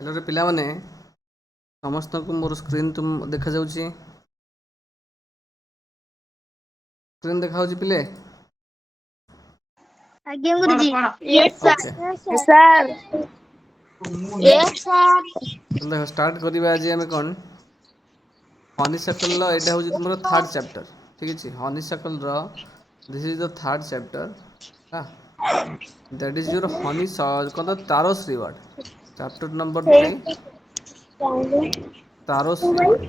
Hello रे पिलामाने समस्त को मोर स्क्रीन तुम देखा जाउची स्क्रीन देखा जाउची पिले आज्ञा गुरुजी। Yes okay sir. Sir. Yes sir. तो देखो स्टार्ट करिबा आज हमें कोन हनीसकल रो एटा होची तुमरो थर्ड चैप्टर ठीक अछि हनीसकल रो this is the third chapter हा दैट इज योर हनी कत Taro's reward chapter number 3 Taro's reward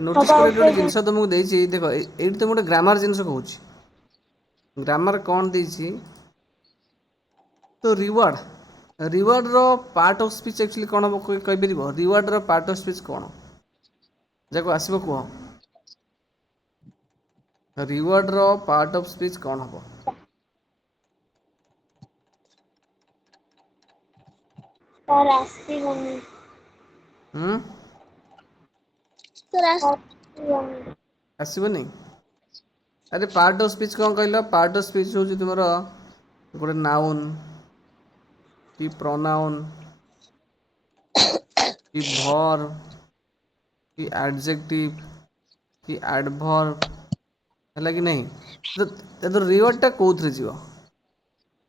notice कर गोटे जिनस तुमको देछि देखो एठी तुम गोटे ग्रामर जिनस कहूची ग्रामर कौन देछि तो रिवार्ड रिवार्ड रो पार्ट ऑफ स्पीच एक्चुअली कौन हम कहि परिबो रिवार्ड रो पार्ट ऑफ स्पीच कौन जाको आसीबो कुह रिवार्ड रो पार्ट ऑफ स्पीच कौन हबो सर आसीबनी। हम सर आसीबनी। आसीबनी अरे पार्ट ऑफ स्पीच कौन कहलो पार्ट ऑफ स्पीच होची तुमरो गोटे नाउन कि प्रोनाउन कि भर कि एडजेक्टिव कि एडवर्ब है कि नहीं तो रिवार्ड टा कोथरे जीवो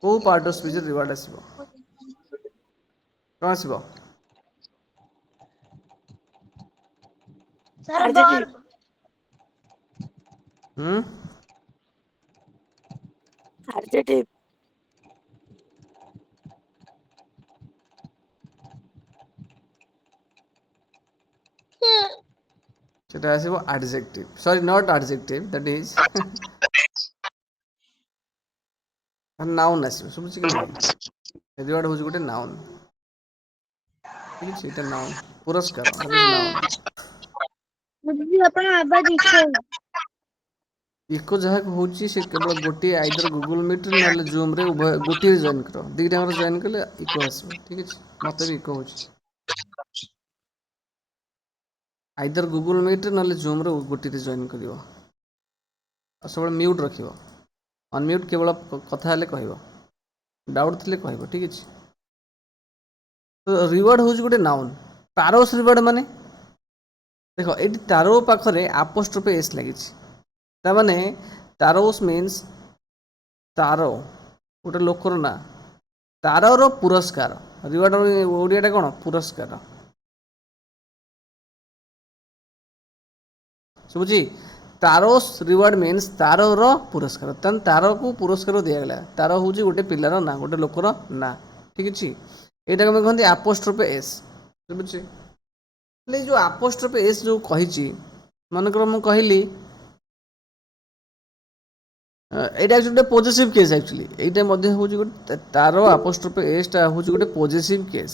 को पार्ट ऑफ स्पीच रिवार्ड आसीबो कौन आसीबो सर वर्ब। हम एडजेक्टिव। सेटा आसीबो adjective sorry not adjective that is noun आसीबो समझ कि नहीं रिवार्ड होची गोटे नाउन ठीक अछि एटा नाउन पुरस्कार दैट इज नाउन गुरुजी अपन आवाज इको। इको जहाँ होची से केवल गोटे आइदर गूगल मीट ना जूम रे उभय गोटे जॉइन कर दीटा जॉइन कले इको आसीबो ठीक अछि मते भी इको होची आइदर गूगल मीट ना जूम रे गोटे जॉइन करिवो सब म्यूट रखिवो अनम्यूट केवल कथा हेले कहइबो डाउट थिले कहइबो ठीक अछि तो रिवार्ड होची गोटे नाउन तारोस रिवार्ड माने देखो एटी तारो पाखरे अपोस्ट्रोफे एस लागिछि ता माने तारोस मीन्स तारो गोटे लोकर ना तारोर पुरस्कार रिवार्ड ओडियाटा कोन पुरस्कार समझी तारोस रिवार्ड मीन्स तारोर पुरस्कार तन तारो को पुरस्कार दिया गला तारो होची गोटे पिलार ना गोटे लोकर ना ठीक अछि एटा हम कहंती अपोस्ट्रोफे एस समझी ले जो अपोस्ट्रोफे एस जो कहिची मनकर मु कहली एटा गोटे पॉजिटिव केस एक्चुअली एटा मध्ये होची गोटे तारो अपोस्ट्रोफे एस टा होची गोटे पॉजिटिव केस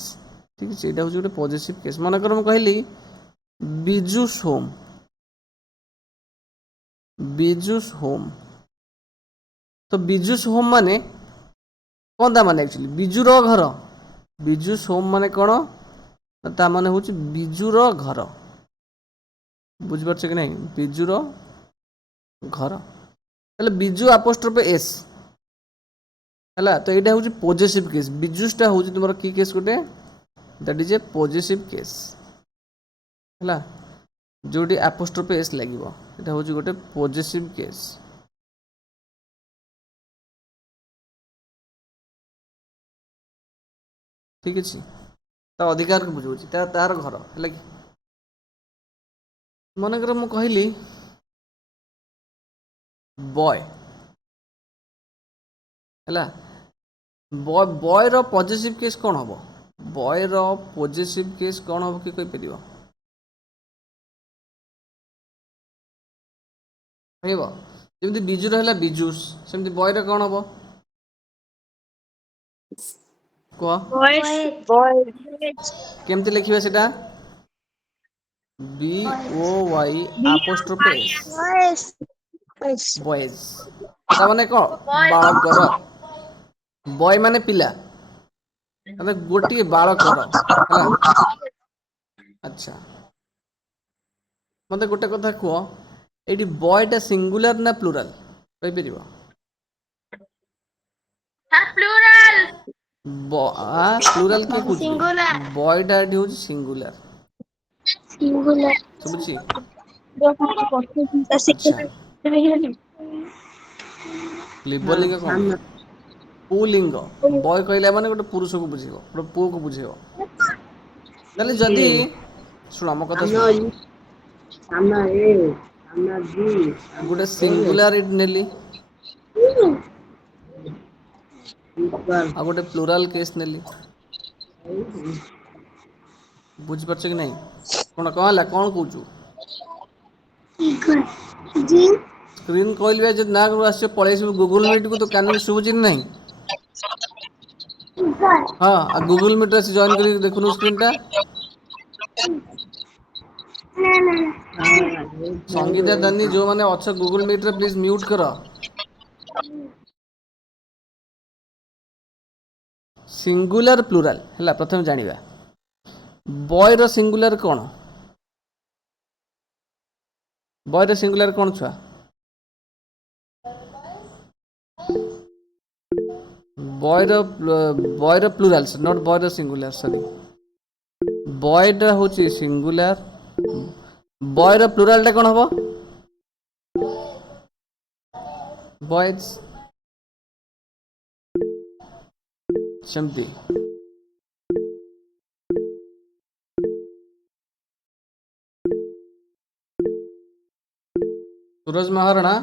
ठीक अछि एटा होची गोटे पॉजिटिव केस मनकर मु कहली बिजुस होम बिजुस होम तो बिजुस होम माने कौन ता माने एक्चुअली बिजुर घर बिजुस होम माने कौन ता माने होची बिजुर घर बुझ परछ कि नहीं बिजुर घर हेले बिजु अपोस्ट्रोफे एस हला तो एटा होची पॉजिटिव केस बिजुसटा होची तुमरो की केस गोटे that is a positive case हला जोटी अपोस्ट्रोफे एस लागिवो एटा होची गोटे पॉजिटिव केस ठीक अछि ता अधिकार को बुझौची तार घर हला कि मनकर मु कहली बॉय हला बॉय बॉय रो पॉजिटिव केस कोन हबो बॉय रो पॉजिटिव केस कोन हबो कि कहि परिबो कहबो जेमति बिजु रहला बिजुस सेमति बॉय रो कोन हबो को बॉयज। बॉयज। केमति लिखिबा सेटा B O Y apostrophe S boys. Boys ता माने को बालकर बॉय माने पिला माने गोटी बालकर हला अच्छा मते गोटे कथा कह एटी बॉयटा सिंगुलर ना प्लुराल कहि परिबो प्लूरल। ପ୍ଲୁରାଲ କିଏ କହୁଛି କି? ସିଙ୍ଗୁଲାର ବୟଟା ଏଠି ହଉଛି ସିଙ୍ଗୁଲାର। ସିଙ୍ଗୁଲାର ଶୁଭୁଛି? ଆଚ୍ଛା, କ୍ଲିବଲିଙ୍ଗ କଣ? ପୁଲିଙ୍ଗ। ବୟ କହିଲା ମାନେ ଗୋଟେ ପୁରୁଷକୁ ବୁଝେଇବ, ଗୋଟେ ପୁଅକୁ ବୁଝେଇବ। ତାହେଲେ ଯଦି ଶୁଣ ମୋ କଥା ଶୁଣ, ଗୋଟେ ସିଙ୍ଗୁଲାର ନେଲି ଆଉ ଗୋଟେ ପ୍ଲୁରାଲ କେସ୍ ନେଲି, ବୁଝିପାରୁଛ କି ନାଇଁ? କଣ ହେଲା କଣ କହୁଛୁ? ସ୍କ୍ରିନ୍ କହିଲି ବା ଯଦି ନା ଆସିବ ପଳେଇ ଆସିବୁ ଗୁଗୁଲ ମିଟକୁ, ତୋ କାନକୁ ଶୁଭୁଛି ନା ନାହିଁ? ହଁ, ଆଉ ଗୁଗୁଲ ମିଟରେ ଆସି ଜଏନ୍ କରିକି ଦେଖୁନୁ ସ୍କ୍ରିନ୍ ଟା। ସଙ୍ଗୀତା ଦାନି ଯେଉଁମାନେ ଅଛ ଗୁଗୁଲ ମିଟ୍ରେ ପ୍ଲିଜ୍ ମ୍ୟୁଟ୍ କର। ସିଙ୍ଗୁଲାର ପ୍ଲୁରାଲ ହେଲା ପ୍ରଥମେ ଜାଣିବା। ବୟର ସିଙ୍ଗୁଲାର କଣ? ବୟର ସିଙ୍ଗୁଲାର କଣ ଛୁଆ? ବୟର ପ୍ଲୁରାଲ ନଟ୍ ବୟର ସିଙ୍ଗୁଲାର, ସରି। ବୟଟା ହଉଛି ସିଙ୍ଗୁଲାର, ବୟର ପ୍ଲୁରାଲଟା କଣ ହବ? ବଏଜ୍। ସେମିତି ସୁରଜ ମହାରଣା,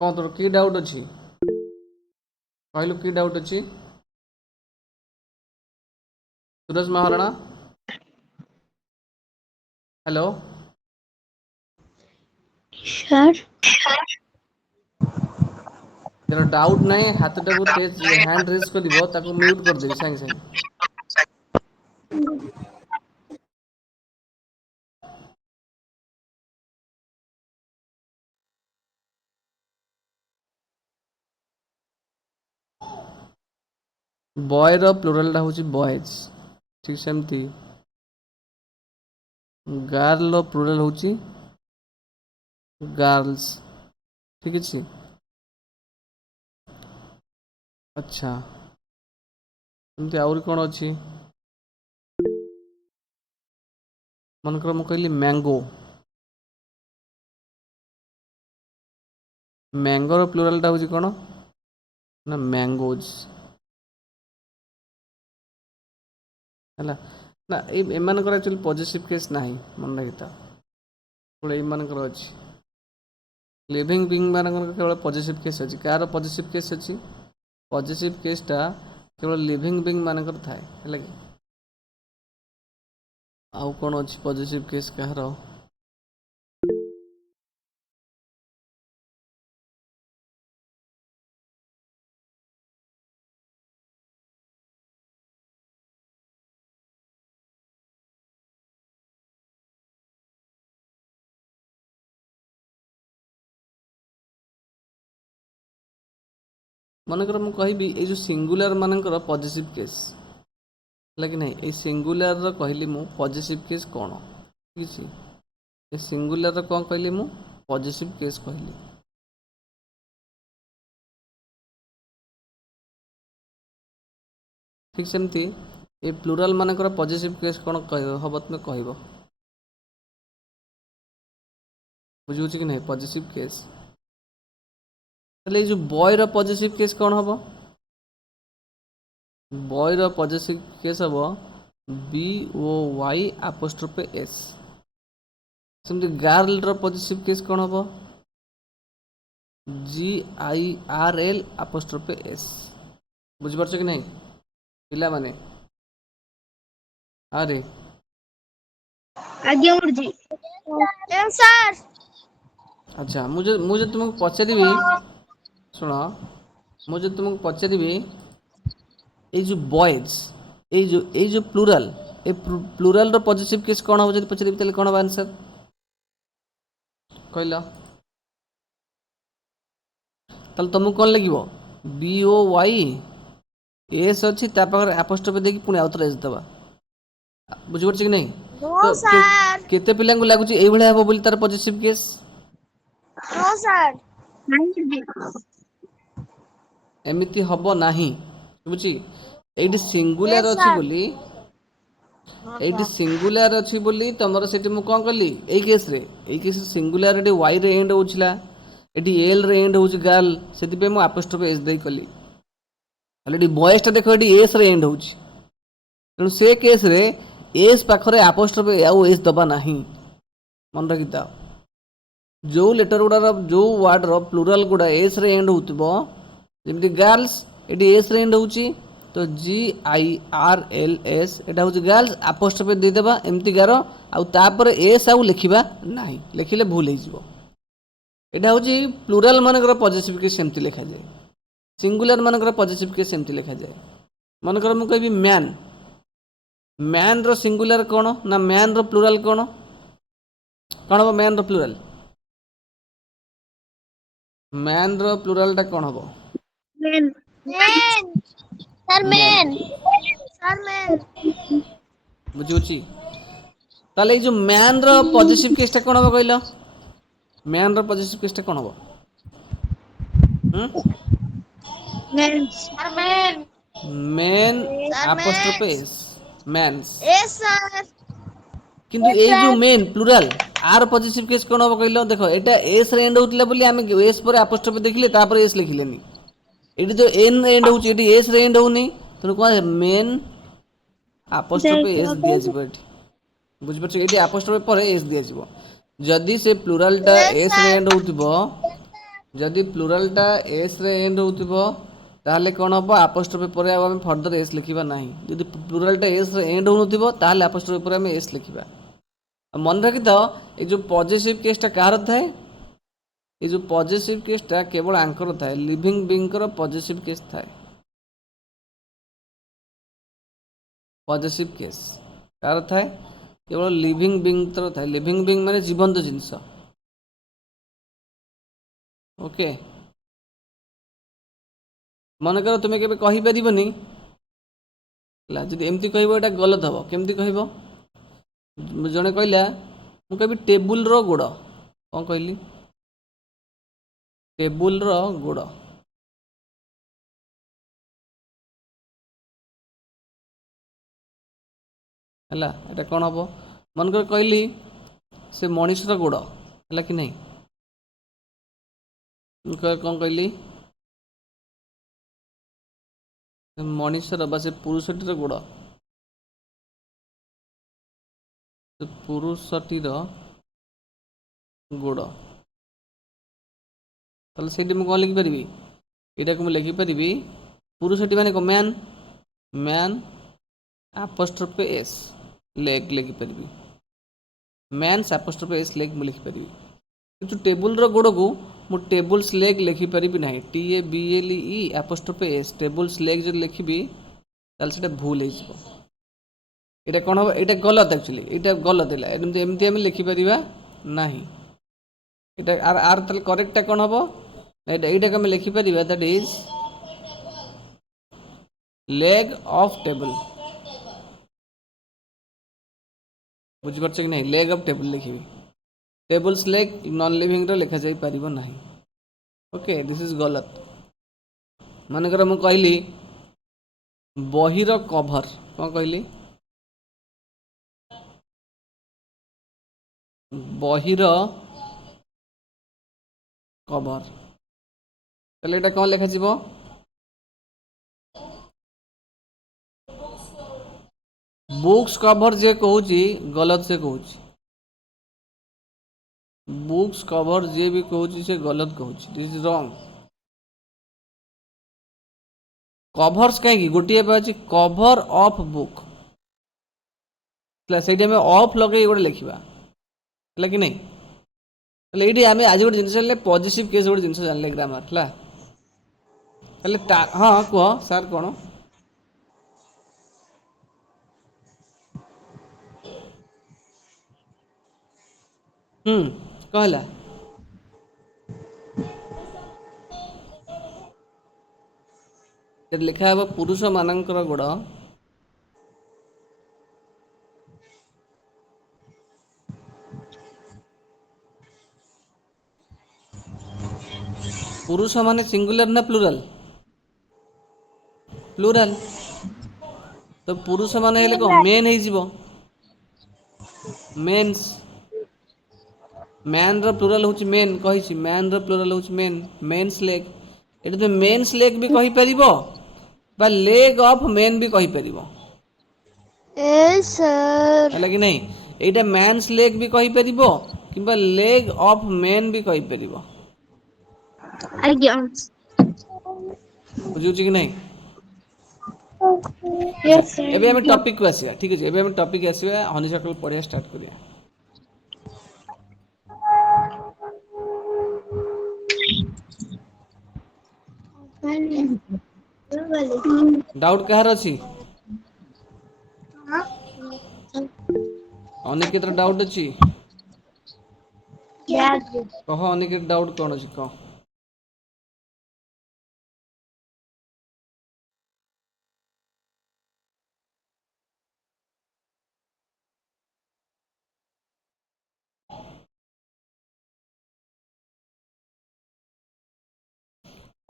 କ'ଣ ତୋର କି ଡାଉଟ୍ ଅଛି? କହିଲୁ କି ଡାଉଟ୍ ଅଛି? ସୁରଜ ମହାରଣା, ହ୍ୟାଲୋ। ସାର୍ ଯାହାର ଡାଉଟ୍ ନାହିଁ ହାତଟାକୁ ହ୍ୟାଣ୍ଡ ରେଜ୍ କରିବ, ତାକୁ ମ୍ୟୁଟ୍ କରିଦେବି ସାଙ୍ଗେ ସାଙ୍ଗେ। ବୟର ପ୍ଲୁରାଲଟା ହେଉଛି ବଏଜ୍, ଠିକ୍ ସେମିତି ଗାର୍ଲର ପ୍ଲୁରାଲ ହେଉଛି ଗାର୍ଲସ୍, ଠିକ୍ ଅଛି। ଆଚ୍ଛା, ଏମିତି ଆହୁରି କ'ଣ ଅଛି? ମନେକର ମୁଁ କହିଲି ମ୍ୟାଙ୍ଗୋ, ମ୍ୟାଙ୍ଗୋର ପ୍ଲୁରାଲଟା ହେଉଛି କ'ଣ ନା ମ୍ୟାଙ୍ଗୋଜ୍, ହେଲା ନା। ଏମାନଙ୍କର ଆକ୍ଚୁଆଲି ପଜିଟିଭ୍ କେସ୍ ନାହିଁ, ମନେ ରଖିଥାଅ। କେବଳ ଏଇମାନଙ୍କର ଅଛି। ଲିଭିଂ ବିଙ୍ଗ ମାନଙ୍କର କେବଳ ପଜିଟିଭ୍ କେସ୍ ଅଛି। କାହାର ପଜିଟିଭ୍ କେସ୍ ଅଛି? ପଜିଟିଭ୍ କେସ୍ଟା କେବଳ ଲିଭିଂ ବିଙ୍ଗ ମାନଙ୍କର ଥାଏ, ହେଲା କି? ଆଉ କ'ଣ ଅଛି ପଜିଟିଭ୍ କେସ୍ କାହାର? ମନେକର ମୁଁ କହିବି ଏଇ ଯେଉଁ ସିଙ୍ଗୁଲାର ମାନଙ୍କର ପଜିଟିଭ୍ କେସ୍, ହେଲା କି ନାହିଁ? ଏଇ ସିଙ୍ଗୁଲାରର କହିଲି ମୁଁ ପଜିଟିଭ୍ କେସ୍ କ'ଣ, ଠିକ୍ ଅଛି? ଏ ସିଙ୍ଗୁଲାରର କ'ଣ କହିଲି ମୁଁ? ପଜିଟିଭ୍ କେସ୍ କହିଲି। ଠିକ୍ ସେମିତି ଏ ପ୍ଲୁରାଲ ମାନଙ୍କର ପଜିଟିଭ୍ କେସ୍ କ'ଣ ହବ ତୁମେ କହିବ? ବୁଝିହେଉଛି କି ନାହିଁ? Positive case. ତାହେଲେ ଏଇ ଯେଉଁ ବୟର ପଜିଟିଭ୍ କେସ୍ କ'ଣ ହବ? ବୟର ପଜିଟିଭ୍ କେସ୍ ହବ BOY'। ସେମିତି ଗାର୍ଲର ପଜିଟିଭ୍ କେସ୍ କ'ଣ ହବ? GIRL'। ବୁଝିପାରୁଛ କି ନାହିଁ ପିଲାମାନେ? ଆରେ ଆଜ୍ଞା ଗୁରୁଜୀ। ସାର୍ ଆଚ୍ଛା, ମୁଁ ଯଦି ତୁମକୁ ପଚାରିବି, ଶୁଣ, ମୁଁ ଯଦି ତୁମକୁ ପଚାରିବି ଏଇ ଯେଉଁ ବଏଜ୍, ଏଇ ଯେଉଁ ପ୍ଲୁରାଲ, ଏ ପ୍ଲୁରାଲର ପଜିଟିଭ୍ କେସ୍ କ'ଣ ହେବ ଯଦି ପଚାରିବି, ତାହେଲେ କ'ଣ ହେବ ଆନ୍ସର୍ କହିଲ? ତାହେଲେ ତୁମକୁ କ'ଣ ଲାଗିବ? BOY' ଅଛି, ତା ପାଖରେ ଆପୋଷ୍ଟ୍ରୋଫି ଦେଇକି ପୁଣି ଆଉଥରେ ଏସ୍ ଦେବା। ବୁଝିପାରୁଛ କି ନାହିଁ? ନୋ ତ ସାର୍। କେତେ ପିଲାଙ୍କୁ ଲାଗୁଛି ଏଇଭଳିଆ ହେବ ବୋଲି ତାର ପଜିଟିଭ୍ କେସ୍? No sir. ଏମିତି ହେବ ନାହିଁ, ବୁଝୁଛି? এইটি সিঙ্ଗୁলার Yes, ଅଛି sir. ବୋଲି এইটি ସିଙ୍ଗୁଲାର ଅଛି ବୋଲି ତମର ସେଠି ମୁଁ କ'ଣ କଲି ଏଇ କେସ୍ରେ ସିଙ୍ଗୁଲାର ଏଠି ୱାଇରେ ଏଣ୍ଡ ହେଉଥିଲା ଏଠି ଏଲ୍ରେ ଏଣ୍ଡ ହେଉଛି ଗାର୍ଲ ସେଥିପାଇଁ ମୁଁ ଆପୋଷ୍ଟ୍ରୋଫ ଏସ୍ ଦେଇ କଲି ହେଲେ ଏଠି ବଏସ୍ଟା ଦେଖ ଏଠି ଏସ୍ରେ ଏଣ୍ଡ ହେଉଛି ତେଣୁ ସେ କେସ୍ରେ ଏସ୍ ପାଖରେ ଆପୋଷ୍ଟ୍ରୋଫ ଆଉ ଏସ୍ ଦେବା ନାହିଁ ମନେ ରଖିଥାଅ ଯେଉଁ ଲେଟର ଗୁଡ଼ାର ଯେଉଁ ୱାର୍ଡ଼ର ପ୍ଲୁରାଲ୍ ଗୁଡ଼ା ଏସ୍ରେ ଏଣ୍ଡ ହେଉଥିବ ଯେମିତି ଗାର୍ଲସ ଏଠି ଏସ୍ରେ ଏଣ୍ଡ ହେଉଛି तो GIRLS एटा हूँ गर्ल्स आपोस्ट्रोफे देदेबा एमतीकार आउे एस आउ लिखा ना लिखिले भूल हो हूँ प्लूराल मानकर पॉजिटिव केस सेमती लिखा जाए सिंगुलर मानकर पॉजिटिव केस सेमती लिखा जाए मनकर मु कहि मैन मैन रो सिंगुलर कौन ना मैन रो प्लूराल कौन कौन हम मैन रो प्लूराल मैन रो प्लूराल टा कौन हम Men. Men. Sir, man men. Sir, men. बुझी ताले जो मैन रो पॉजिटिव केसटा कौन हम कहल मैन रो पॉजिटिव केसटा कौन हम Men. Sir, men. Men Sir, men. apostrophe s men's Yes, sir. किंतु Yes, ए जो sir. Men plural are positive case कौन हम कहल देख एटा एस रे एंड होतिला बोली आमे एस पर apostrophe देखिले तापर एस लिखिलेनी एटी तो एन रे एंड होची एटी एस रे एंड होनी तनु कोन मेन apostrophe एस दिया जिवो एटी बुझ परछ एटी apostrophe पर एस दिया जिवो जदी से प्लूराल टा Yes, एस रे sir. एंड होतिबो जदि प्लूरालटा एस रे एंड होतिबो ताहले कोन हबो apostrophe पर आमे फर्दर एस लिखिबा नाही जदि प्लूरालटा एस रे एंड होनथिबो ताहले apostrophe पर आमे एस लिखिबा मन रखि था ये जो पॉजिटिव केसटा कहार थाए ये जो पॉजिटिव केसटा केवल आंकर थाए लिविंग बीइंग कर पॉजिटिव केस थाए पॉजिटिव केस कार थाए केवल लिविंग बीइंग तर थाए लिविंग बीइंग माने जीवंत जिंस ओके मन कर तुम के कहि परिबनी ला जदि एमती कहबो एटा गलत हबो केमती कहबो जने कहला मु कहबी टेबुल रो गोड़ कौन कहली टेबुल रो गोड़ है एटा कौन हम मनकर कहली से मनीषर गोड़ है कि नहीं कौन कहली मनीषर बा से पुरुषटीर गोड़ पुरुषटीर गोड़ ताले से कौन लिखिपारि यहाँ को लिखिपारि पुरुषटी माने man man apostrophe s leg लिखिपारि मैन्स apostrophe एस लेग मुझे लिखिपारि किंतु टेबुल रो गोड़ को मु टेबुल्स लेग लिखिपारि ना TABLE apostrophe S tables leg जो लिखी ताले से भूल हो यहाँ कौन हम यहाँ गलत एक्चुअली यहाँ गलत है एमती आम लिखिपार ना यहाँ आर ताले करेक्टा कौन हम यहाँ आम लिखिपार that is leg of table बुझीपार कि नहीं लेग ऑफ टेबल लिखी टेबल्स लेग नॉन लिविंग लिखा जाई पारिबो नहीं ओके दिस इज गलत मानकर मु कहली बहीर कभर कौन कहली बहीर कभर ताले एटा कौन लिखा जीवो बुक्स कभर जे कहूची गलत से कहूची बुक्स कभर जे भी कहूची से गलत कहूची दिस इज रॉन्ग कभर्स कहीं गोटे अच्छी कभर ऑफ बुक से ऑफ लगे गोटे लिखा है कि नहीं ये आम आज गोटे जिन पॉजिटिव केस गोटे जिन जानले ग्रामर है हाँ कह सार कौन कहला लिखा हे पुरुष मानकर गोड़ पुरुष माने सिंगुलर ना प्लूराल प्लूराल ତ ପୁରୁଷ ମାନେ ହେଲେ କ'ଣ ମେନ୍ ହେଇଯିବ ମେନ୍ସ। ମ୍ୟାନ୍ର ପ୍ଲୁରାଲ୍ ହେଉଛି ମେନ୍ କହିଛି, ମ୍ୟାନ୍ର ପ୍ଲୁରାଲ୍ ହେଉଛି ମେନ୍, ମେନ୍ସ ଲେଗ୍। ଏଠି ତ ମେନ୍ସ ଲେଗ୍ ବି କହିପାରିବ ବା ଲେଗ୍ ଅଫ୍ ମେନ୍ ବି କହିପାରିବ, sir. ହେଲା କି ନାହିଁ। ଏଇଟା ମ୍ୟାନ୍ସ ଲେଗ୍ ବି କହିପାରିବ କିମ୍ବା ଲେଗ୍ ଅଫ୍ ମେନ୍ ବି କହିପାରିବ, ଆଜ୍ଞା। ବୁଝୁଛି କି ନାହିଁ। ଆଚ୍ଛା, Yes, sir. ଏବେ ଆମେ ଟପିକ୍କୁ ଆସିବା। ଠିକ୍ ଅଛି, ଏବେ ଆମେ ଟପିକ୍ ଆସିବା, ହନିସର୍କଲ୍ ପଢ଼ିବା ଷ୍ଟାର୍ଟ କରିବା। ଡାଉଟ୍ କାହାର ଅଛି? ଅନିକେତର ଡାଉଟ୍ ଅଛି? କହ ଅନିକେତ ଡାଉଟ୍ କ'ଣ ଅଛି କହ?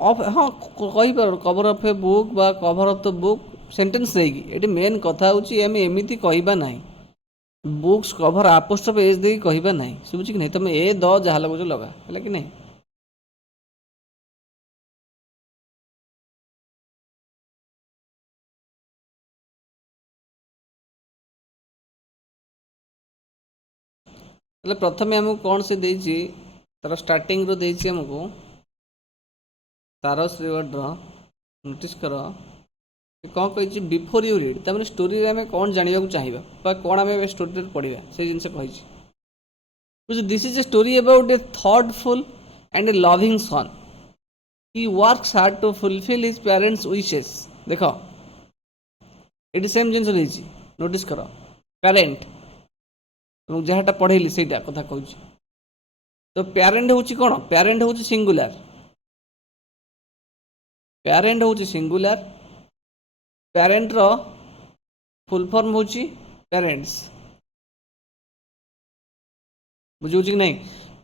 ଅଫ୍ ହଁ କହିପାରୁ, କଭର୍ ଅଫ୍ ଏ ବୁକ୍ ବା cover of the book sentence ଦେଇକି। ଏଠି ମେନ୍ କଥା ହେଉଛି ଆମେ ଏମିତି କହିବା ନାହିଁ, ବୁକ୍ସ କଭର୍ ଆପୋଷ୍ଟ୍ରୋଫ୍ ଏଜ୍ ଦେଇକି କହିବା ନାହିଁ, ଶୁଭୁଛି କି ନାହିଁ। ତୁମେ ଏ ଦ ଯାହା ଲଗାଉଛ ଲଗା, ହେଲା କି ନାହିଁ। ହେଲେ ପ୍ରଥମେ ଆମକୁ କ'ଣ ସେ ଦେଇଛି, ତାର ଷ୍ଟାର୍ଟିଂରୁ ଦେଇଛି ଆମକୁ ତାରସ୍ ରିୱାର୍ଡ଼ର, ନୋଟିସ୍ କର କ'ଣ କହିଛି, ବିଫୋର୍ ୟୁ ରିଡ୍। ତା'ମାନେ ଷ୍ଟୋରିରେ ଆମେ କ'ଣ ଜାଣିବାକୁ ଚାହିଁବା ବା କ'ଣ ଆମେ ଷ୍ଟୋରିରେ ପଢ଼ିବା ସେ ଜିନିଷ କହିଛି। This is a story about a thoughtful and a loving son. He works hard to fulfil his parents wishes. ଦେଖ ଏଠି ସେମ୍ ଜିନିଷ ଦେଇଛି, ନୋଟିସ୍ କର, ପ୍ୟାରେଣ୍ଟ, ମୁଁ ଯାହାଟା ପଢ଼େଇଲି ସେଇଟା କଥା କହୁଛି। ତ ପ୍ୟାରେଣ୍ଟ ହେଉଛି କ'ଣ, ପ୍ୟାରେଣ୍ଟ ହେଉଛି ସିଙ୍ଗୁଲାର, ପ୍ୟାରେଣ୍ଟ ହେଉଛି ସିଙ୍ଗୁଲାର, ପ୍ୟାରେଣ୍ଟର ଫୁଲ୍ ଫର୍ମ ହେଉଛି ପ୍ୟାରେଣ୍ଟସ୍, ବୁଝୁଛି କି ନାହିଁ।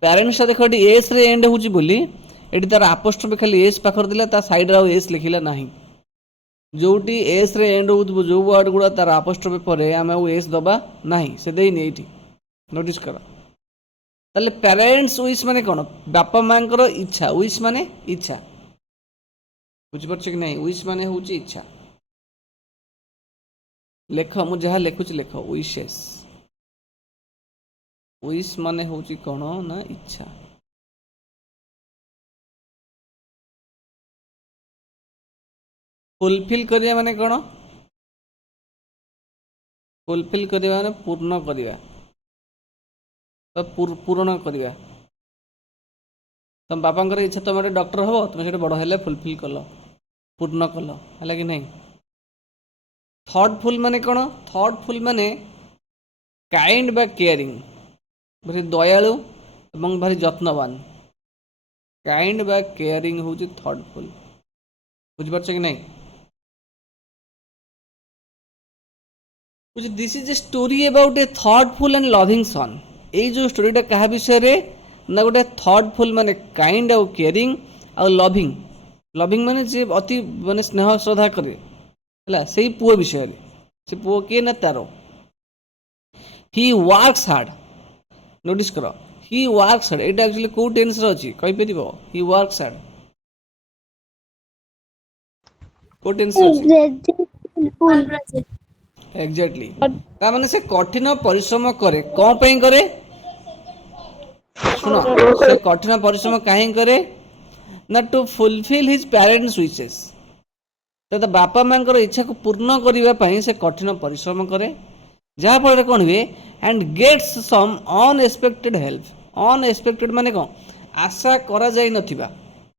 ପ୍ୟାରେଣ୍ଟସଟା ଦେଖ ଏଠି ଏସ୍ରେ ଏଣ୍ଡ ହେଉଛି ବୋଲି ଏଠି ତାର ଆପୋଷ୍ଟ୍ରୋଫି ଖାଲି ଏସ୍ ପାଖରେ ଦେଲା, ତା ସାଇଡ଼୍ରେ ଆଉ ଏସ୍ ଲେଖିଲା ନାହିଁ। ଯେଉଁଠି ଏସ୍ରେ ଏଣ୍ଡ ହେଉଥିବ ଯେଉଁ ୱାର୍ଡ଼ ଗୁଡ଼ା ତାର ଆପୋଷ୍ଟ୍ରୋଫି ପରେ ଆମେ ଆଉ ଏସ୍ ଦେବା ନାହିଁ, ସେ ଦେଇନି ଏଇଠି, ନୋଟିସ୍ କର। ତାହେଲେ ପ୍ୟାରେଣ୍ଟସ୍ ୱିଶ୍ ମାନେ କ'ଣ, ବାପା ମାଆଙ୍କର ଇଚ୍ଛା, ୱିଶ୍ ମାନେ ଇଚ୍ଛା, ବୁଝିପାରୁଛ କି ନାହିଁ। ୱିଶ୍ ମାନେ ହେଉଛି ଇଚ୍ଛା। ଲେଖ, ମୁଁ ଯାହା ଲେଖୁଛି ଲେଖ, ୱିଶେସ୍। ୱିଶ୍ ମାନେ ହେଉଛି କ'ଣ ନା ଇଚ୍ଛା। ଫୁଲଫିଲ୍ କରିବା ମାନେ କ'ଣ, ଫୁଲଫିଲ୍ କରିବା ମାନେ ପୂର୍ଣ୍ଣ କରିବା ବା ପୂରଣ କରିବା। ତମ ବାପାଙ୍କର ଇଚ୍ଛା ତମେ ଗୋଟେ ଡକ୍ଟର ହେବ, ତୁମେ ସେଇଟା ବଡ଼ ହେଲେ ଫୁଲଫିଲ୍ କଲ, ପୂର୍ଣ୍ଣ କଲ, ହେଲା କି ନାହିଁ। ଥଟ୍ଫୁଲ୍ ମାନେ କ'ଣ, ଥଟ୍ଫୁଲ୍ ମାନେ କାଇଣ୍ଡ ବା କେୟାରିଂ, ଭାରି ଦୟାଳୁ ଏବଂ ଭାରି ଯତ୍ନବାନ। କାଇଣ୍ଡ ବା କେୟାରିଂ ହେଉଛି ଥଟ୍ଫୁଲ୍, ବୁଝିପାରୁଛ କି ନାହିଁ। This is a story about a thoughtful and loving son. ଏଇ ଯେଉଁ ଷ୍ଟୋରିଟା କାହା ବିଷୟରେ ନା ଗୋଟେ ଥଟ୍ଫୁଲ୍ ମାନେ କାଇଣ୍ଡ ଆଉ କେୟାରିଂ ଆଉ ଲଭିଂ, ଲଭିଂ ମାନେ ଯିଏ ଅତି ମାନେ ସ୍ନେହ ଶ୍ରଦ୍ଧା କରେ, ହେଲା, ସେଇ ପୁଅ ବିଷୟରେ। ସେ ପୁଅ କିଏ ନା ତାର। ହି ୱାର୍କସ୍ ହାର୍ଡ, ନୋଟିସ୍ କର, ହି ୱାର୍କସ୍ ହାର୍ଡ, ଏଇଟା ଆକ୍ଚୁଆଲି କେଉଁ ଟେନ୍ସରେ ଅଛି କହିପାରିବ। ହି ୱାର୍କସ୍ ହାର୍ଡ କେଉଁ ଟେନ୍ସରେ ଅଛି? ଏକ୍ଜାକ୍ଟଲି, ତାମାନେ ସେ କଠିନ ପରିଶ୍ରମ କରେ, କ'ଣ ପାଇଁ କରେ, ଶୁଣ, ସେ କଠିନ ପରିଶ୍ରମ କାହିଁକି କରେ ନା to fulfil his parents wishes. ତ ତା ବାପା ମାଆଙ୍କର ଇଚ୍ଛାକୁ ପୂର୍ଣ୍ଣ କରିବା ପାଇଁ ସେ କଠିନ ପରିଶ୍ରମ କରେ, ଯାହାଫଳରେ କ'ଣ ହୁଏ, ଆଣ୍ଡ ଗେଟ୍ସ ସମ୍ ଅନଏକ୍ସପେକ୍ଟେଡ୍ ହେଲ୍ପ। ଅନଏକ୍ସପେକ୍ଟେଡ୍ ମାନେ କ'ଣ, ଆଶା କରାଯାଇନଥିବା,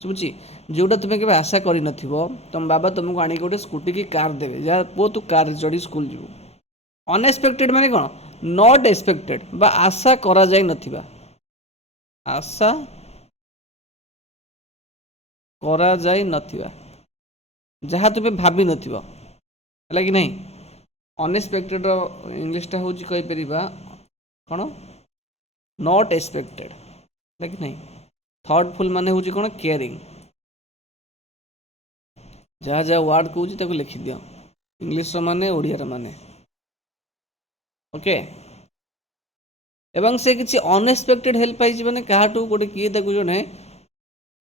ଶୁଭୁଛି, ଯେଉଁଟା ତୁମେ କେବେ ଆଶା କରିନଥିବ। ତମ ବାବା ତୁମକୁ ଆଣିକି ଗୋଟେ ସ୍କୁଟି କି କାର୍ ଦେବେ, ଯାହା ପୁଅ ତୁ କାର୍ରେ ଚଢ଼ି ସ୍କୁଲ ଯିବୁ। ଅନଏକ୍ସପେକ୍ଟେଡ୍ ମାନେ କ'ଣ, ନଟ୍ ଏକ୍ସପେକ୍ଟେଡ୍ ବା ଆଶା କରାଯାଇନଥିବା, ଆଶା କରାଯାଇନଥିବା, ଯାହା ତୁମେ ଭାବିନଥିବ, ହେଲା କି ନାହିଁ। ଅନଏକ୍ସପେକ୍ଟେଡ୍ର ଇଂଲିଶଟା ହେଉଛି କହିପାରିବା କ'ଣ, ନଟ୍ ଏକ୍ସପେକ୍ଟେଡ୍, ହେଲା କି ନାହିଁ। ଥଟ୍ଫୁଲ୍ ମାନେ ହେଉଛି କ'ଣ, କେୟାରିଂ। ଯାହା ଯାହା ୱାର୍ଡ଼ କହୁଛି ତାକୁ ଲେଖିଦିଅ, इंग्लिश माने ओडिया माने ओके एवं से किसी अनएक्सपेक्टेड हेल्प पाई माने काहाटू गोटे किए ताकू जने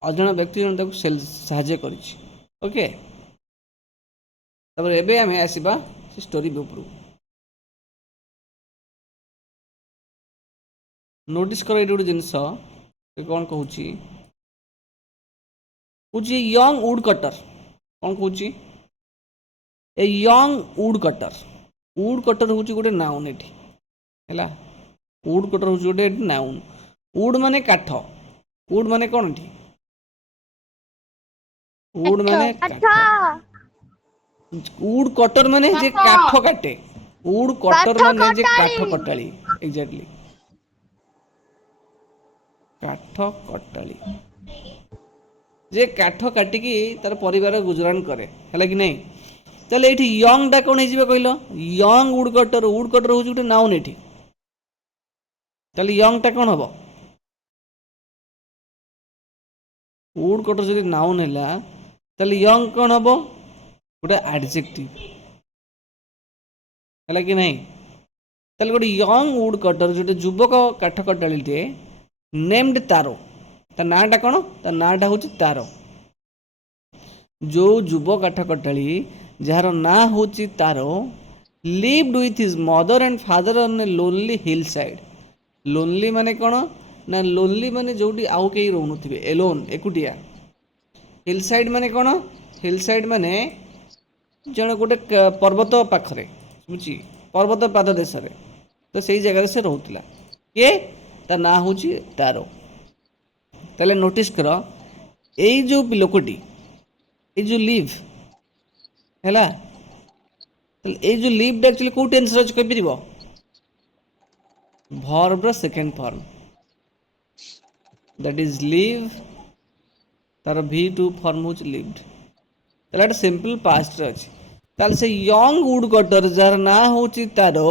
अजणा व्यक्ति जने ताकू साहाय्य करिछि ओके तबरे एबे हमें आसीबा से स्टोरी ऊपर नोटिस कर एटी गोटे जिनस कौन कहूँ यंग वुड कटर कौन कहूँ ए यंग वुड कटर हूँ गोटे नाउन एटी है वुड कटर हूँ गोटे नाउन वुड माने काठ वुड माने कौन एटी वुड माने काठ वुड कटर माने जे काठ काटे वुड कटर माने जे काठ कटाली एग्जैक्टली काठ कटाली जे काठ काटिकी तार परिवार गुजरान करे है कि नहीं ताले एठी यंग टा कौन हो कहल यंग वुड कटर हूँ गोटे नाउन एठी ताले यंग टा कौन हम वुड कटर जो नाउन है ताले यंग कौन हम गोटे एडजेक्टिव है कि नहीं ताले गोटे यंग वुड कटर जो युवक काठ कटालीटे नेम्ड तारो ता नाटा कौन ता नाटा हूँ तारो जो युव काठ कटाली जार ना हूँ Taro lived with his mother and father on a lonely hill side lonely माने कौन ना लोनली माने जोटी आउ कहीं रोनुथिबे एलोन एकुटिया हिल साइड माने कौन हिल साइड माने जन गोटे पर्वत पाखरे बुझी पर्वत पाद देश तो सही जगह से रोला किए ता ना हूँ तारो ताले नोटिस कर एई जो लोकटी ए जो लिव हैला ताले ए जो लिव एक्चुअली को टेंस रच कहि परिबो वर्ब रो second form that is live तार V2 फॉर्म होच लिव्ड ताले एटा सिंपल पास्ट रे अछि ताले से यंग वुड कटर जार ना होची Taro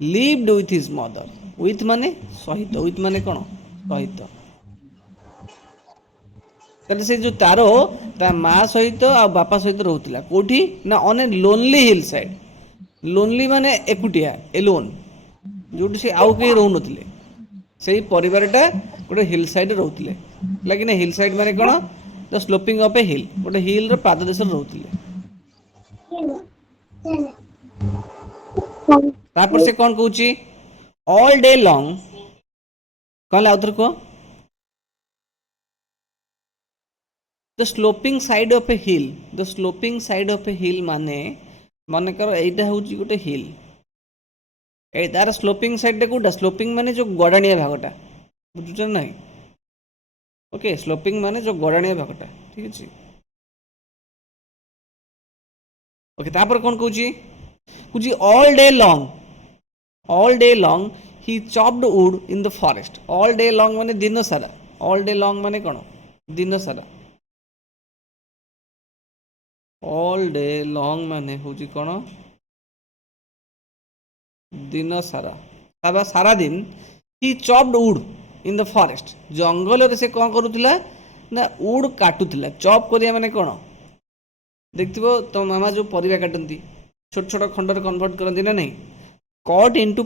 lived with his mother with माने सहित विथ माने कोन सहित ताले से जो तारो ता माँ सहित आ बापा सहित रोहुतिला कोठी ना on a lonely hill side lonely माने एकुटिया एलोन जोटी से आउ कहीं रहु नथिले सेही परिवारटा गोटे हिल साइड रोहुतिले लेकिन हिल साइड माने कोन द स्लोपिंग ऑफ ए हिल गोटे हिल रो पाद देश रोहुतिले तापर से कौन कहूँ ऑल डे लॉन्ग कौन आउथर को the sloping side of a hill the sloping side of a hill माने मन कर एटा हूँ गोटे हिल ए तार स्लोपिंग साइड कोटा स्लोपिंग माने जो गड़ाणिया भागटा बुझुछ ना ओके स्लोपिंग माने जो गड़ाणिया भागटा ठीक अच्छे ओके तापर कौन कहूँ all day long he chopped wood in the forest all day long माने दिन सारा ऑल डे लॉन्ग माने कौन दिन सारा ऑल डे लॉन्ग माने हूँ कौन दिन सारा सारा दिन ही chopped wood in the forest जंगल रे से कौन करूला ना वुड काटुला चॉप करिया माने कौन देखो तो मामा जो परिवा काटती छोट छोट खंडर कन्वर्ट करती ना नहीं कट इनटू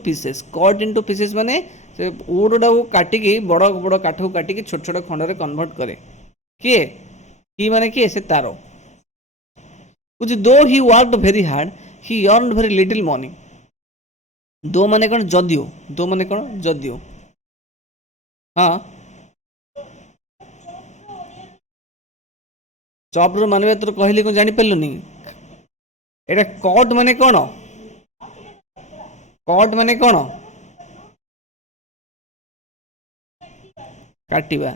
पीसेस माने से वुडा को काटिकी बड़ बड़ काठ को काटिकी छोट छोट खंडर कन्वर्ट करे किए ही माने किए से तारो कुछ दो ही वर्कड वेरी हार्ड ही अर्नड वेरी लिटिल मनी दो माने कौन जदियो हाँ चॉपर मानवे तो कहली कौन जानी पारलुनी एटा कट माने कौन कट माने कौन काटिबा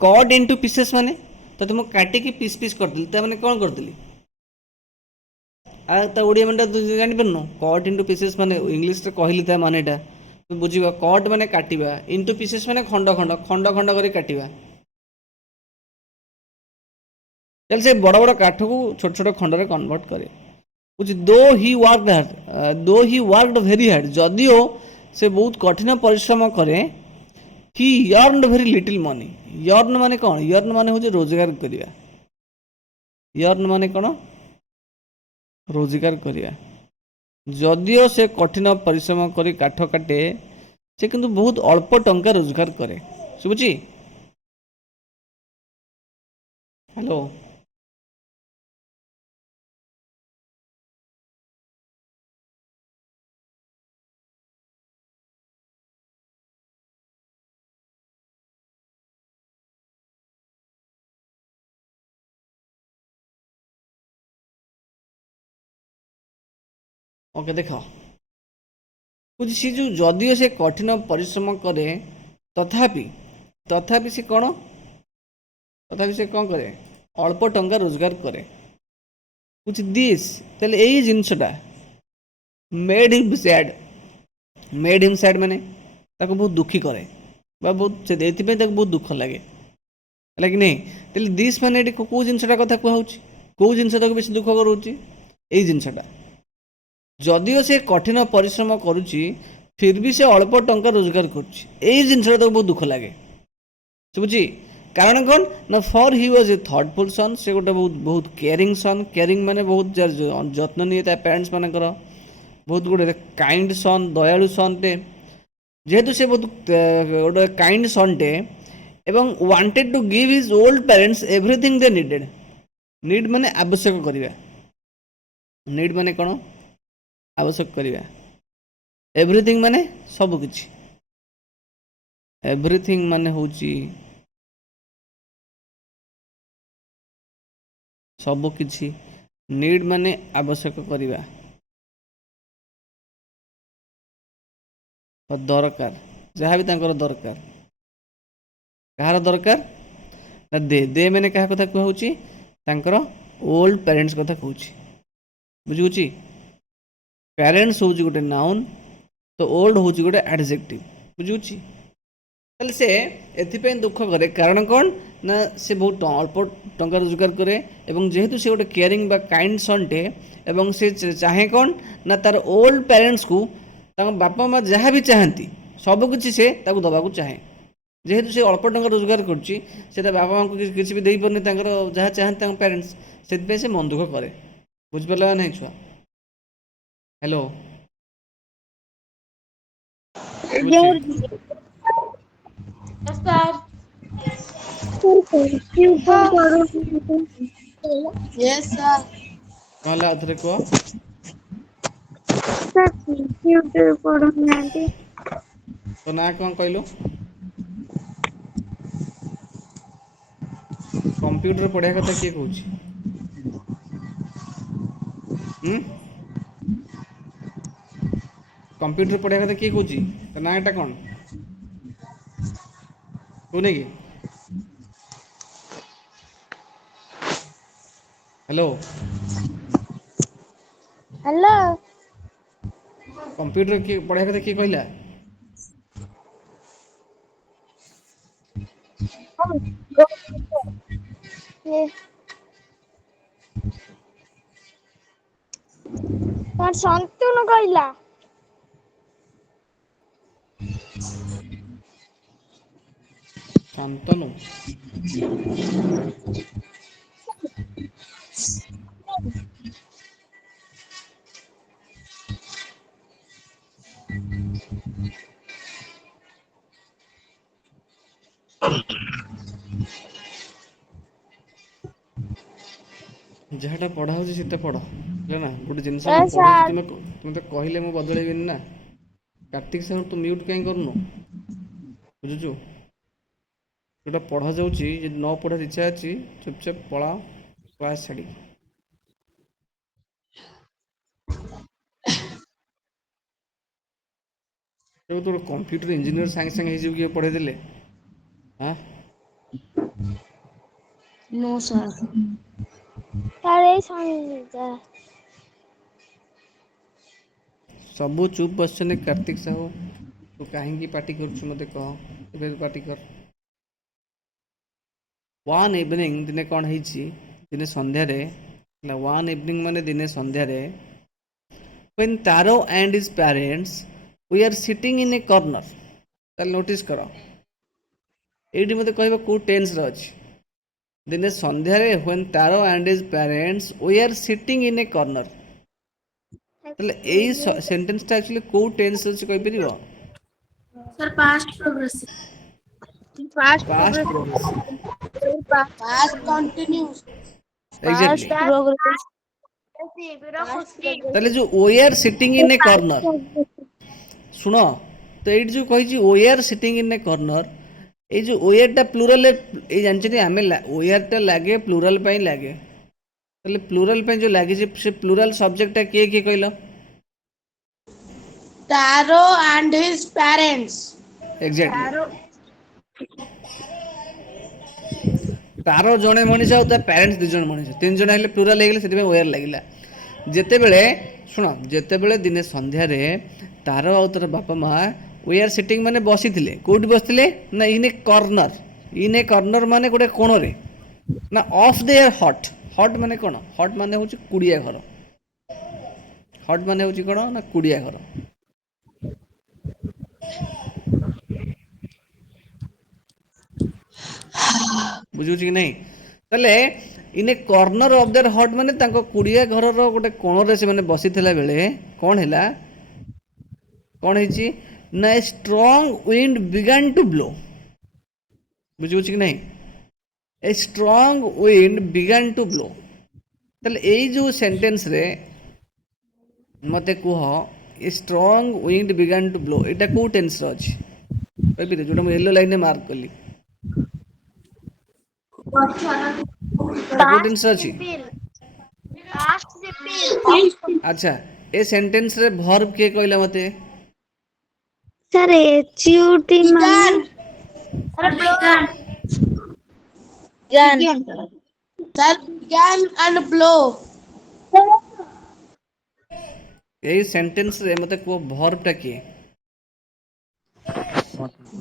कट इनटू पीसेस माने तो तुम काटिकी पीस पीस करदेली ता माने कौन करदेली आ ता ओडिया माने तू जानि परनु कट इनटू पीसेस माने इंग्लिश रे कहली ता मानेटा तू बुझिबा कट माने काटिबा इनटू पीसेस माने खंड खंड खंड खंड करी काटिबा चल से बड़ बड़ काठ को छोट छोट खंड रे कन्वर्ट करे कुछ दो ही वर्कड वेरी हार्ड जदियो से बहुत कठिन परिश्रम करे ही earned very little money earn माने कौन यर्न माने हूँ रोजगार करवा यर्न माने कौन ରୋଜଗାର କରିବା। ଯଦିଓ ସେ କଠିନ ପରିଶ୍ରମ କରି କାଠ କାଟେ ସେ କିନ୍ତୁ ବହୁତ ଅଳ୍ପ ଟଙ୍କା ରୋଜଗାର କରେ। ଶୁଭୁଛି? ହ୍ୟାଲୋ। ଓକେ ଦେଖ ବୁଝି ସେ ଯେଉଁ ଯଦିଓ ସେ କଠିନ ପରିଶ୍ରମ କରେ ତଥାପି ତଥାପି ସେ କ'ଣ ତଥାପି ସେ କ'ଣ କରେ ଅଳ୍ପ ଟଙ୍କା ରୋଜଗାର କରେ। ବୁଝି ଦିସ୍ ତାହେଲେ ଏଇ ଜିନିଷଟା ମେଡ୍ ହିମ୍ ସ୍ୟାଡ୍ ମାନେ ତାକୁ ବହୁତ ଦୁଃଖୀ କରେ ବା ବହୁତ ଏଥିପାଇଁ ତାକୁ ବହୁତ ଦୁଃଖ ଲାଗେ ହେଲା କି ନାହିଁ। ତାହେଲେ ଦିସ୍ ମାନେ ଏଠି କେଉଁ ଜିନିଷଟା କଥା କୁହାହେଉଛି କେଉଁ ଜିନିଷ ତାକୁ ବେଶୀ ଦୁଃଖ କରାଉଛି ଏଇ ଜିନିଷଟା। ଯଦିଓ ସେ କଠିନ ପରିଶ୍ରମ କରୁଛି ଫିର୍ ବି ସେ ଅଳ୍ପ ଟଙ୍କା ରୋଜଗାର କରୁଛି ଏଇ ଜିନିଷଟା ତାକୁ ବହୁତ ଦୁଃଖ ଲାଗେ। ଶୁଭୁଛି? କାରଣ କ'ଣ ନା ଫର୍ ହି ୱାଜ୍ ଏ ଥଟ୍ଫୁଲ୍ ସନ୍ ସେ ଗୋଟେ ବହୁତ କେୟାରିଂ ସନ୍। କେୟାରିଂ ମାନେ ବହୁତ ଯତ୍ନ ନିଏ ତା ପ୍ୟାରେଣ୍ଟସ୍ ମାନଙ୍କର। ବହୁତ ଗୋଟେ କାଇଣ୍ଡ ସନ୍ ଦୟାଳୁ ସନ୍ଟେ। ଯେହେତୁ ସେ ବହୁତ ଗୋଟେ କାଇଣ୍ଡ ସନ୍ଟେ ଏବଂ wanted to give his old parents everything the needed. Need ମାନେ ଆବଶ୍ୟକ କରିବା। ନିଡ୍ ମାନେ କ'ଣ ଆବଶ୍ୟକ କରିବା। ଏଭ୍ରିଥିଙ୍ଗ ମାନେ ସବୁକିଛି। ଏଭ୍ରିଥିଙ୍ଗ ମାନେ ହେଉଛି ସବୁକିଛି। ନିଡ୍ ମାନେ ଆବଶ୍ୟକ କରିବା ଦରକାର ଯାହା ବି ତାଙ୍କର ଦରକାର। କାହାର ଦରକାର ନା ଦେ ମାନେ କାହା କଥା କୁହାହେଉଛି ତାଙ୍କର ଓଲ୍ଡ ପ୍ୟାରେଣ୍ଟସ୍ କଥା କହୁଛି। ବୁଝିହେଉଛି? ପ୍ୟାରେଣ୍ଟସ୍ ହେଉଛି ଗୋଟେ ନାଉନ୍ ତ ଓଲ୍ଡ ହେଉଛି ଗୋଟେ ଆଡଜେକ୍ଟିଭ୍। ବୁଝିହେଉଛି? ତାହେଲେ ସେ ଏଥିପାଇଁ ଦୁଃଖ କରେ କାରଣ କ'ଣ ନା ସେ ବହୁତ ଅଳ୍ପ ଟଙ୍କା ରୋଜଗାର କରେ ଏବଂ ଯେହେତୁ ସେ ଗୋଟେ କେୟାରିଂ ବା କାଇଣ୍ଡ ସନ୍ଟେ ଏବଂ ସେ ଚାହେଁ କ'ଣ ନା ତାର ଓଲ୍ଡ ପ୍ୟାରେଣ୍ଟସ୍କୁ ତାଙ୍କ ବାପା ମା ଯାହା ବି ଚାହାନ୍ତି ସବୁକିଛି ସେ ତାକୁ ଦେବାକୁ ଚାହେଁ। ଯେହେତୁ ସେ ଅଳ୍ପ ଟଙ୍କା ରୋଜଗାର କରୁଛି ସେ ତା ବାପା ମାଆଙ୍କୁ କିଛି ବି ଦେଇପାରୁନି ତାଙ୍କର ଯାହା ଚାହାନ୍ତି ତାଙ୍କ ପ୍ୟାରେଣ୍ଟସ୍ ସେଥିପାଇଁ ସେ ମନ ଦୁଃଖ କରେ। ବୁଝିପାରିଲ ନା ନାହିଁ ଛୁଆ? ହ୍ୟାଲୋ। ଶୁଭୁଛି? Yes, sir. କ'ଣ ହେଲା ଆଉ ଥରେ କୁହ? ପଢୁନାହାନ୍ତି। ତୋ ନାଁ କ'ଣ କହିଲୁ? କମ୍ପ୍ୟୁଟର ପଢ଼ିବା କଥା କିଏ କହୁଛି? କମ୍ପ୍ୟୁଟର ପଢ଼ିବା କଥା କିଏ କହୁଛି? ତା ନାଁଟା କ'ଣ? ଶୁଭୁନି କି? ହ୍ୟାଲୋ। ହ୍ୟାଲୋ। କମ୍ପ୍ୟୁଟର କିଏ ପଢ଼ିବା କଥା କିଏ କହିଲା? ସନ୍ତୁନୁ କହିଲା। ଶାନ୍ତନୁ। ଯାହାଟା ପଢ଼ା ହେଉଛି ସେଟା ପଢ଼ ହେଲା ନା। ଗୋଟେ ଜିନିଷ ମୁଁ Yes, ପଢ଼ୁଛି sir. ମୋତେ କହିଲେ ମୁଁ ବଦଳେଇବିନି ନା। କାର୍ତ୍ତିକ ସାହୁ ତୁ ମ୍ୟୁଟ୍ କାହିଁ କରୁନୁ? ବୁଝୁଛୁ? ଯେଉଁଟା ପଢ଼ାଯାଉଛି ଯଦି ନ ପଢ଼ିବାର ଇଚ୍ଛା ଅଛି ଚୁପଚାପ ପଳାଅ କ୍ଲାସ୍ ଛାଡ଼ିକି। ତୁ ଗୋଟେ କମ୍ପ୍ୟୁଟର ଇଞ୍ଜିନିୟର ସାଙ୍ଗେ ସାଙ୍ଗେ ହେଇଯିବୁ କିଏ ପଢ଼େଇ ଦେଲେ? ହାଁ? No, sir. Sir, ଏଇ ସଙ୍ଗୀତା। ସବୁ ଚୁପ୍ ବସିଛନ୍ତି। କାର୍ତ୍ତିକ ସାହୁ ତୁ କାହିଁକି ପାଟି କରୁଛୁ ମୋତେ କହ? ଏବେ ପାଟି କର। ୱାନ୍ ଇଭିନିଂ ଦିନେ କ'ଣ ହେଇଛି? ଦିନେ ସନ୍ଧ୍ୟାରେ ହେଲା ୱାନ୍ ଇଭିନିଂ ମାନେ ଦିନେ ସନ୍ଧ୍ୟାରେ when Taro and his parents we are sitting in a corner। ତାହେଲେ ନୋଟିସ୍ କର ଏଇଠି ମୋତେ କହିବ କେଉଁ ଟେନ୍ସରେ ଅଛି। ଦିନେ ସନ୍ଧ୍ୟାରେ when Taro and his parents we are sitting in a corner ତାହେଲେ ଏଇ ସେଣ୍ଟେନ୍ସଟା ଆକ୍ଚୁଆଲି କୋଉ ଟେନ୍ସ ଅଛି କହିପାରିବ? Sir, past progressive. Past past progressive. Progressive. Sir, past continuous. Past exactly. progressive. ତାହେଲେ ଯୋଉ we are sitting in a corner, ଶୁଣ, ତ ଏଇଠି ଯୋଉ କହିଛି we are sitting in a corner, ଏଇ ଯୋଉ we are ଟା ପ୍ଲୁରାଲ, ଏଇ ଜାଣିଛନ୍ତି ଆମେ we are ଟା ଲାଗେ ପ୍ଲୁରାଲ ପାଇଁ ଲାଗେ। ତାହେଲେ ପ୍ଲୁରାଲ ପାଇଁ ଯୋଉ ଲାଗିଛି ସେ ପ୍ଲୁରାଲ ସବଜେକ୍ଟଟା କିଏ କିଏ କହିଲ? Taro and his parents. Exactly. ତାର ଜଣେ ମଣିଷ ଆଉ ତା ପ୍ୟାରେଣ୍ଟସ୍ ଦୁଇ ଜଣ ମଣିଷ, ତିନି ଜଣ ହେଲେ ପ୍ଲୁରାଲ ହେଇଗଲେ, ସେଥିପାଇଁ ଓୟାର ଲାଗିଲା। ଯେତେବେଳେ ଶୁଣ, ଯେତେବେଳେ ଦିନେ ସନ୍ଧ୍ୟାରେ ତାର ଆଉ ତାର ବାପା ମା ଓୟାର ସିଟିଂ ମାନେ ବସିଥିଲେ, କୋଉଠି ବସିଥିଲେ ନା in a corner. In a corner ମାନେ ଗୋଟେ କୋଣରେ, ନା ଅଫ୍ ଦେୟାର ହଟ୍। ହଟ୍ ମାନେ କ'ଣ? ହଟ୍ ମାନେ ହେଉଛି କୁଡ଼ିଆ ଘର। ହଟ୍ ମାନେ ହେଉଛି କ'ଣ ନା କୁଡ଼ିଆ ଘର। ବୁଝୁଛି କି ନାହିଁ? ତାହେଲେ in a corner of there hot ମାନେ ତାଙ୍କ କୁଡ଼ିଆ ଘରର ଗୋଟେ କୋଣରେ ସେମାନେ ବସିଥିଲା ବେଳେ କ'ଣ ହେଲା? କ'ଣ ହେଇଛି ନା a strong wind began to blow. ବୁଝିବୁଛି କି ନାହିଁ? A strong wind began to blow. ତାହେଲେ ଏଇ ଯେଉଁ ସେଣ୍ଟେନ୍ସରେ ମୋତେ କୁହ, a strong wind began to blow, ଏଇଟା କେଉଁ ଟେନ୍ସରେ ଅଛି କହିପାରିବେ? ଯେଉଁଟା ମୁଁ ୟେଲୋ ଲାଇନରେ ମାର୍କ କଲି, ଏଟା କୋଉ ଟେନ୍ସରେ ଅଛି? ଆଚ୍ଛା, ଏ ସେଣ୍ଟେନ୍ସରେ ଭର୍ବ କିଏ କହିଲା ମୋତେ? Sir, HUT man. Began. Sir, began and blow. ଏଇ ସେଣ୍ଟେନ୍ସରେ ମୋତେ କୁହ ଭର୍ବଟା କିଏ?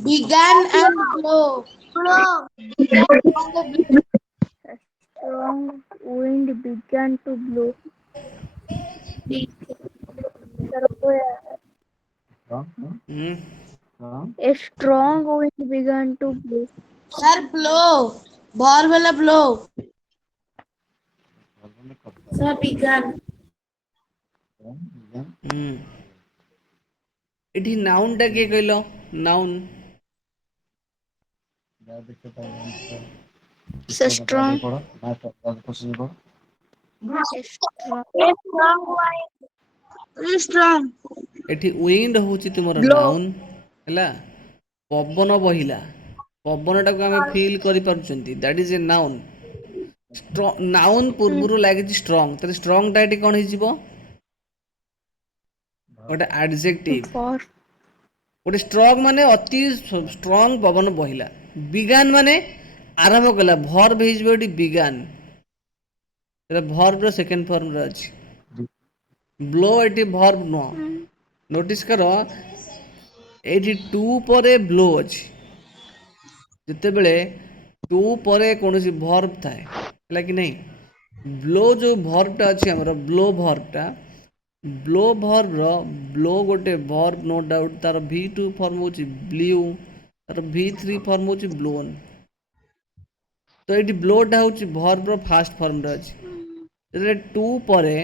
Began and blow. Strong wind began to blow. ହୁଁ, A strong wind began to blow. Sir, blow. Verb ହେଲା blow. Sir, began. ହୁଁ। ଏଠି ନାଉନଟା କିଏ କହିଲ? ନାଉନ So strong. Strong. ଏଠି ୱିଣ୍ଡ ହେଉଛି ତୁମର Blow. ନାଉନ ହେଲା। ପବନ ବହିଲା, ପବନଟାକୁ ଆମେ ଫିଲ୍ କରିପାରୁଛନ୍ତି, ଦ୍ୟାଟ୍ ଇଜ୍ ଏ ନାଉନ। ନାଉନ ପୂର୍ବରୁ ଲାଗିଛି ଷ୍ଟ୍ରଙ୍ଗ, ତାହେଲେ ଷ୍ଟ୍ରଙ୍ଗଟା ଏଠି କ'ଣ ହେଇଯିବ? ଗୋଟେ ଆଡଜେକ୍ଟିଭ। For. ଗୋଟେ ଷ୍ଟ୍ରଙ୍ଗ ମାନେ ଅତି ଷ୍ଟ୍ରଙ୍ଗ ପବନ ବହିଲା। ବିଗାନ ମାନେ ଆରମ୍ଭ କଲା, ଭର୍ବ ହେଇଯିବ ଏଠି ବିଗାନ। ସେଟା ଭର୍ବର ସେକେଣ୍ଡ ଫର୍ମରେ ଅଛି। ବ୍ଲୋ ଏଠି ଭର୍ବ ନୁହଁ। ନୋଟିସ୍ କର, ଏଇଠି ଟୁ ପରେ ବ୍ଲୋ ଅଛି। ଯେତେବେଳେ ଟୁ ପରେ କୌଣସି ଭର୍ବ ଥାଏ, ହେଲା କି ନାହିଁ? ବ୍ଲୋ ଯେଉଁ ଭର୍ବଟା ଅଛି ଆମର, ବ୍ଲୋ ଭର୍ବଟା, ବ୍ଲୋ ଭର୍ବର ବ୍ଲୋ ଗୋଟେ ଭର୍ବ ନୋ ଡାଉଟ୍, ତାର V2 ଫର୍ମ ହେଉଛି ବ୍ଲିଉ, ତାର V3 ଫର୍ମ ହେଉଛି ବ୍ଲୋନ୍। ତ ଏଇଠି ବ୍ଲୋଟା ହେଉଛି ଭର୍ବର ଫାଷ୍ଟ ଫର୍ମରେ ଅଛି। ଯେତେବେଳେ ଟୁ ପରେ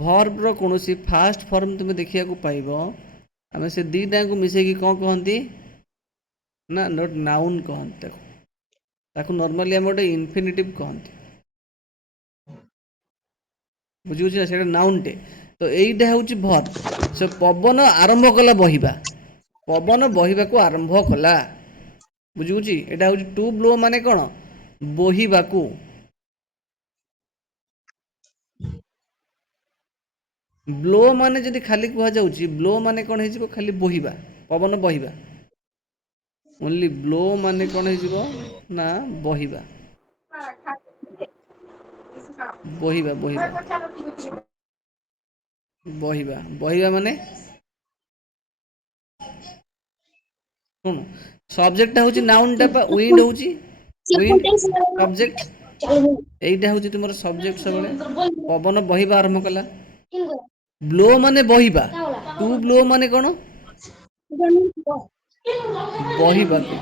ଭର୍ବର କୌଣସି ଫାଷ୍ଟ ଫର୍ମ ତୁମେ ଦେଖିବାକୁ ପାଇବ, ଆମେ ସେ ଦୁଇଟାକୁ ମିଶାଇକି କ'ଣ କହନ୍ତି ନା ନାଉନ୍ କହନ୍ତି। ତାକୁ ତାକୁ ନର୍ମାଲି ଆମେ ଗୋଟେ ଇନଫିନିଟିଭ୍ କହନ୍ତି। ବୁଝିବୁଛି ନା? ସେଇଟା ନାଉନଟେ। ତ ଏଇଟା ହେଉଛି ଭର୍ବ। ସେ ପବନ ଆରମ୍ଭ କଲା ବହିବା, ପବନ ବହିବାକୁ ଆରମ୍ଭ କଲା। ବୁଝିବୁଛି? ଏଇଟା ହେଉଛି ଟୁ ବ୍ଲୋ ମାନେ କ'ଣ? ବୋହିବାକୁ। ବ୍ଲୋ ମାନେ ଯଦି ଖାଲି କୁହାଯାଉଛି, ବ୍ଲୋ ମାନେ କ'ଣ ହେଇଯିବ? ଖାଲି ବୋହିବା, ପବନ ବହିବା। ଓନ୍ଲି ବ୍ଲୋ ମାନେ କ'ଣ ହେଇଯିବ ନା ବହିବା। ବହିବା, ବହିବା, ବହିବା, ବହିବା ମାନେ ଶୁଣ, ସବଜେକ୍ଟଟା ହେଉଛି ନାଉନଟା ପା, ୱିଣ୍ଡ ହେଉଛି ୱିଣ୍ଡ ସବଜେକ୍ଟ। ଏଇଟା ହେଉଛି ତୁମର ସବଜେକ୍ଟ। ସବୁବେଳେ ପବନ ବହିବା ଆରମ୍ଭ କଲା। ବ୍ଲୋ ମାନେ ବହିବା, ଟୁ ବ୍ଲୋ ମାନେ କ'ଣ? ବହିବାକୁ।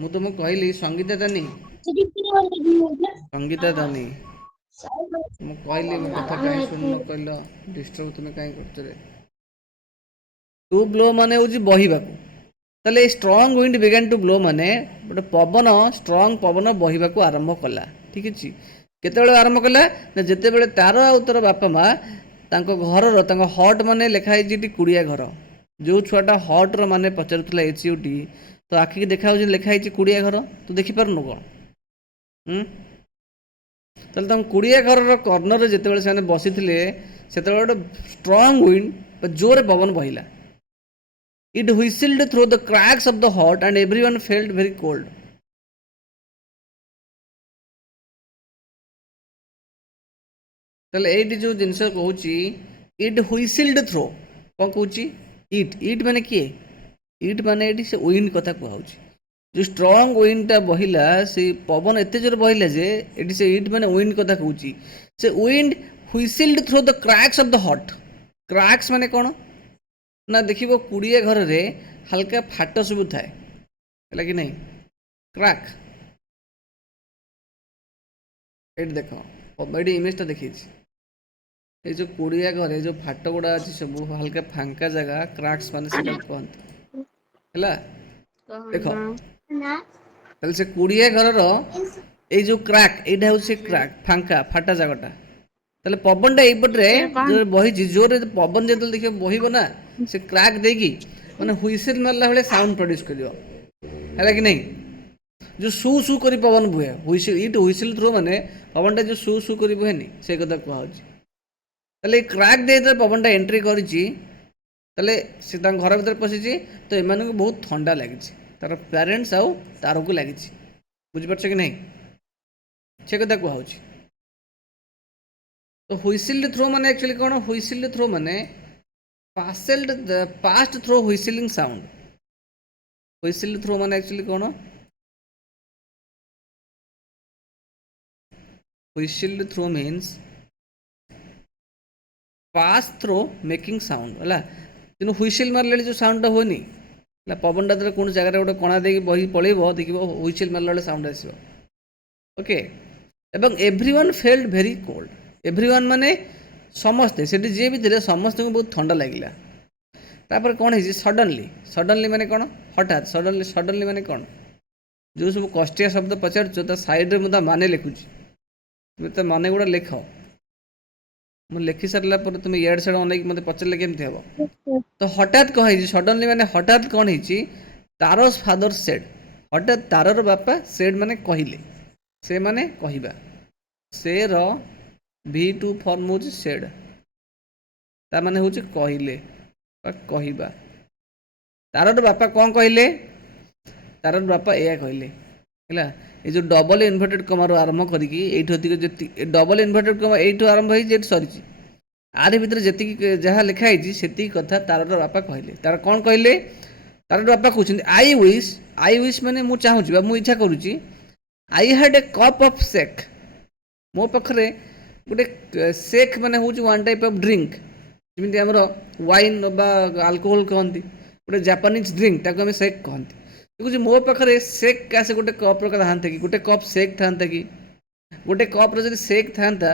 ମୁଁ ତୁମକୁ କହିଲି ସଙ୍ଗୀତା ଦାନୀ, ସଙ୍ଗୀତା ଦାନୀ, ମୁଁ କହିଲି ମୋ କଥା କାହିଁ ଶୁଣୁନ କହିଲ, ଡିଷ୍ଟର୍ବ ତୁମେ କାହିଁ କରୁଛ ରେ? ଟୁ ବ୍ଲୋ ମାନେ ହେଉଛି ବହିବାକୁ। ତାହେଲେ ଏଇ strong wind began to blow ମାନେ ଗୋଟେ ପବନ, ଷ୍ଟ୍ରଙ୍ଗ ପବନ ବହିବାକୁ ଆରମ୍ଭ କଲା। ଠିକ୍ ଅଛି। କେତେବେଳେ ଆରମ୍ଭ କଲା ନା ଯେତେବେଳେ ତାର ଆଉ ତାର ବାପା ମା ତାଙ୍କ ଘରର, ତାଙ୍କ ହଟ୍ ମାନେ ଲେଖା ହେଇଛି ଏଠି କୁଡ଼ିଆ ଘର। ଯେଉଁ ଛୁଆଟା ହଟ୍ର ମାନେ ପଚାରୁଥିଲା HUT, ତ ଆଖିକି ଦେଖାହେଉଛି ଲେଖା ହେଇଛି କୁଡ଼ିଆ ଘର, ତୁ ଦେଖିପାରୁନୁ କ'ଣ? ତାହେଲେ ତାଙ୍କ କୁଡ଼ିଆ ଘରର କର୍ଣ୍ଣରରେ ଯେତେବେଳେ ସେମାନେ ବସିଥିଲେ, ସେତେବେଳେ ଗୋଟେ ଷ୍ଟ୍ରଙ୍ଗ ୱିଣ୍ଡ ବା ଜୋରେ ପବନ ବହିଲା। It whistled through the cracks of the hut and everyone felt very cold. ତାହେଲେ ଏଇଠି ଯେଉଁ ଜିନିଷ କହୁଛି, ଇଟ୍ ହ୍ୱିସିଲ୍ଡ ଥ୍ରୋ, କ'ଣ କହୁଛି? ଇଟ୍ ମାନେ କିଏ? ଇଟ୍ ମାନେ ଏଠି ସେ ୱିଣ୍ଡ କଥା କୁହାହେଉଛି। ଯେଉଁ ଷ୍ଟ୍ରଙ୍ଗ ୱିଣ୍ଡଟା ବହିଲା, ସେ ପବନ ଏତେ ଜୋରେ ବହିଲା ଯେ ଏଠି ସେ ଇଟ୍ ମାନେ ୱିଣ୍ଡ କଥା କହୁଛି। ସେ wind whistled through the cracks of the hut. Cracks ମାନେ କ'ଣ ନା ଦେଖିବ କୁଡ଼ିଏ ଘରରେ ହାଲକା ଫାଟ ସବୁ ଥାଏ, ହେଲା କି ନାହିଁ? କ୍ରାକ୍। ଏଇଠି ଦେଖ, ଏଇଠି ଇମେଜଟା ଦେଖେଇଛି। ଏଇ ଯେଉଁ କୁଡ଼ିଆ ଘରେ ଯେଉଁ ଫାଟ ଗୁଡ଼ା ଅଛି ସବୁ ହାଲକା ଫାଙ୍କା ଜାଗା, କ୍ରାକ୍ସ ମାନେ ସେଟାକୁ କୁହନ୍ତି, ହେଲା। ଦେଖ, ତାହେଲେ ସେ କୁଡ଼ିଆ ଘରର ଏଇ ଯେଉଁ କ୍ରାକ୍, ଏଇଟା ହେଉଛି ସେ କ୍ରାକ୍, ଫାଙ୍କା ଫାଟା ଜାଗାଟା। ତାହେଲେ ପବନଟା ଏଇପଟରେ ଯେତେବେଳେ ବହିଛି, ଜୋରରେ ପବନ ଯେତେବେଳେ ଦେଖିବ ବହିବ ନା, ସେ କ୍ରାକ୍ ଦେଇକି ମାନେ ହୁଇସିଲ୍ ମାରିଲା ଭଳିଆ ସାଉଣ୍ଡ ପ୍ରଡ୍ୟୁସ୍ କରିବ, ହେଲା କି ନାହିଁ? ଯେଉଁ ସୁ ସୁ କରି ପବନ ବୁହେ, ହୁଇସିଲ୍ ଥ୍ରୋ ମାନେ ପବନଟା ଯେଉଁ ସୁ ସୁ କରି ବୁହେନି, ସେଇ କଥା କୁହାହେଉଛି। ତାହେଲେ ଏଇ କ୍ରାକ୍ ଦେଇ ଯେତେବେଳେ ପବନଟା ଏଣ୍ଟ୍ରି କରିଛି, ତାହେଲେ ସେ ତାଙ୍କ ଘର ଭିତରେ ପଶିଛି, ତ ଏମାନଙ୍କୁ ବହୁତ ଥଣ୍ଡା ଲାଗିଛି, ତାର ପ୍ୟାରେଣ୍ଟସ୍ ଆଉ ତାରକୁ ଲାଗିଛି। ବୁଝିପାରୁଛ କି ନାହିଁ? ସେ କଥା କୁହାହେଉଛି। ତ ହୁଇସିଲ୍ଡ ଥ୍ରୋ ମାନେ ଆକ୍ଚୁଆଲି କ'ଣ? ହୁଇସିଲ୍ଡ ଥ୍ରୋ ମାନେ past through whistling sound. Whistled through ମାନେ ଆକ୍ଚୁଆଲି କ'ଣ? Whistled through means pass through making sound, ହେଲା। କିନ୍ତୁ ହୁଇସିଲ୍ ମାରିଲେ ଯେଉଁ ସାଉଣ୍ଡଟା ହୁଏନି, ହେଲା, ପବନଟା ଯେତେବେଳେ କୌଣସି ଜାଗାରେ ଗୋଟେ କଣା ଦେଇକି ବହି ପଳେଇବ, ଦେଖିବ ହୁଇସିଲ୍ ମାରିଲା ବେଳେ ସାଉଣ୍ଡ ଆସିବ। ଓକେ। ଏବଂ everyone felt very cold. Everyone ମାନେ ସମସ୍ତେ, ସେଠି ଯିଏ ବି ଥିଲେ ସମସ୍ତଙ୍କୁ ବହୁତ ଥଣ୍ଡା ଲାଗିଲା। ତାପରେ କ'ଣ ହେଇଛି? ସଡନ୍ଲି ମାନେ କ'ଣ? ହଠାତ୍। ସଡନ୍ଲି ମାନେ କ'ଣ? ଯେଉଁ ସବୁ କଷ୍ଟିଆ ଶବ୍ଦ ପଚାରୁଛ, ତା ସାଇଡ଼ରେ ମୁଁ ତା ମାନେ ଲେଖୁଛି, ତୁମେ ତା ମାନେ ଗୁଡ଼ା ଲେଖ। ମୁଁ ଲେଖି ସାରିଲା ପରେ ତୁମେ ଇଆଡ଼େ ସିଆଡ଼େ ଅନେଇକି ମୋତେ ପଚାରିଲେ କେମିତି ହେବ? ତ ହଠାତ୍ କ'ଣ ହେଇଛି? ସଡନ୍ଲି ମାନେ ହଠାତ୍ କ'ଣ ହେଇଛି? ତାରସ୍ ଫାଦର ସେଡ୍। ହଠାତ୍ ତାରର ବାପା, ସେଡ୍ ମାନେ କହିଲେ, ସେ ମାନେ କହିବା, ସେର V2 ଫର୍ମ ହେଉଛି ସେଡ୍, ତା ମାନେ ହେଉଛି କହିଲେ ବା କହିବା। ତାରର ବାପା କ'ଣ କହିଲେ? ତାରର ବାପା ଏଇଆ କହିଲେ, ହେଲା। ଏ ଯେଉଁ ଡବଲ ଇନଭର୍ଟେଡ୍ କମାରୁ ଆରମ୍ଭ କରିକି ଏଇଠୁ ଅଧିକ ଯେତିକି ଡବଲ ଇନଭର୍ଟେଡ୍ କମା ଏଇଠୁ ଆରମ୍ଭ ହେଇଛି, ଏଇଠି ସରିଛି, ଆରି ଭିତରେ ଯେତିକି ଯାହା ଲେଖା ହେଇଛି ସେତିକି କଥା ତାରର ବାପା କହିଲେ। ତାର କ'ଣ କହିଲେ? ତାରର ବାପା କହୁଛନ୍ତି, ଆଇ ୱିଶ୍ ମାନେ ମୁଁ ଚାହୁଁଛି ବା ମୁଁ ଇଚ୍ଛା କରୁଛି, I had a cup of sake. ମୋ ପାଖରେ ଗୋଟେ ସେକ୍ ମାନେ ହେଉଛି ୱାନ୍ ଟାଇପ୍ ଅଫ୍ ଡ୍ରିଙ୍କ, ଯେମିତି ଆମର ୱାଇନ୍ ବା ଆଲକୋହଲ କହନ୍ତି, ଗୋଟେ ଜାପାନିଜ୍ ଡ୍ରିଙ୍କ, ତାକୁ ଆମେ ସେକ୍ କହନ୍ତି। ଦେଖୁଛି ମୋ ପାଖରେ ସେକ୍ କାସେ ଗୋଟେ କପ୍ର ଥାନ୍ତା କି, ଗୋଟେ କପ୍ ସେକ୍ ଥାନ୍ତା କି, ଗୋଟେ କପ୍ର ଯଦି ସେକ୍ ଥାନ୍ତା,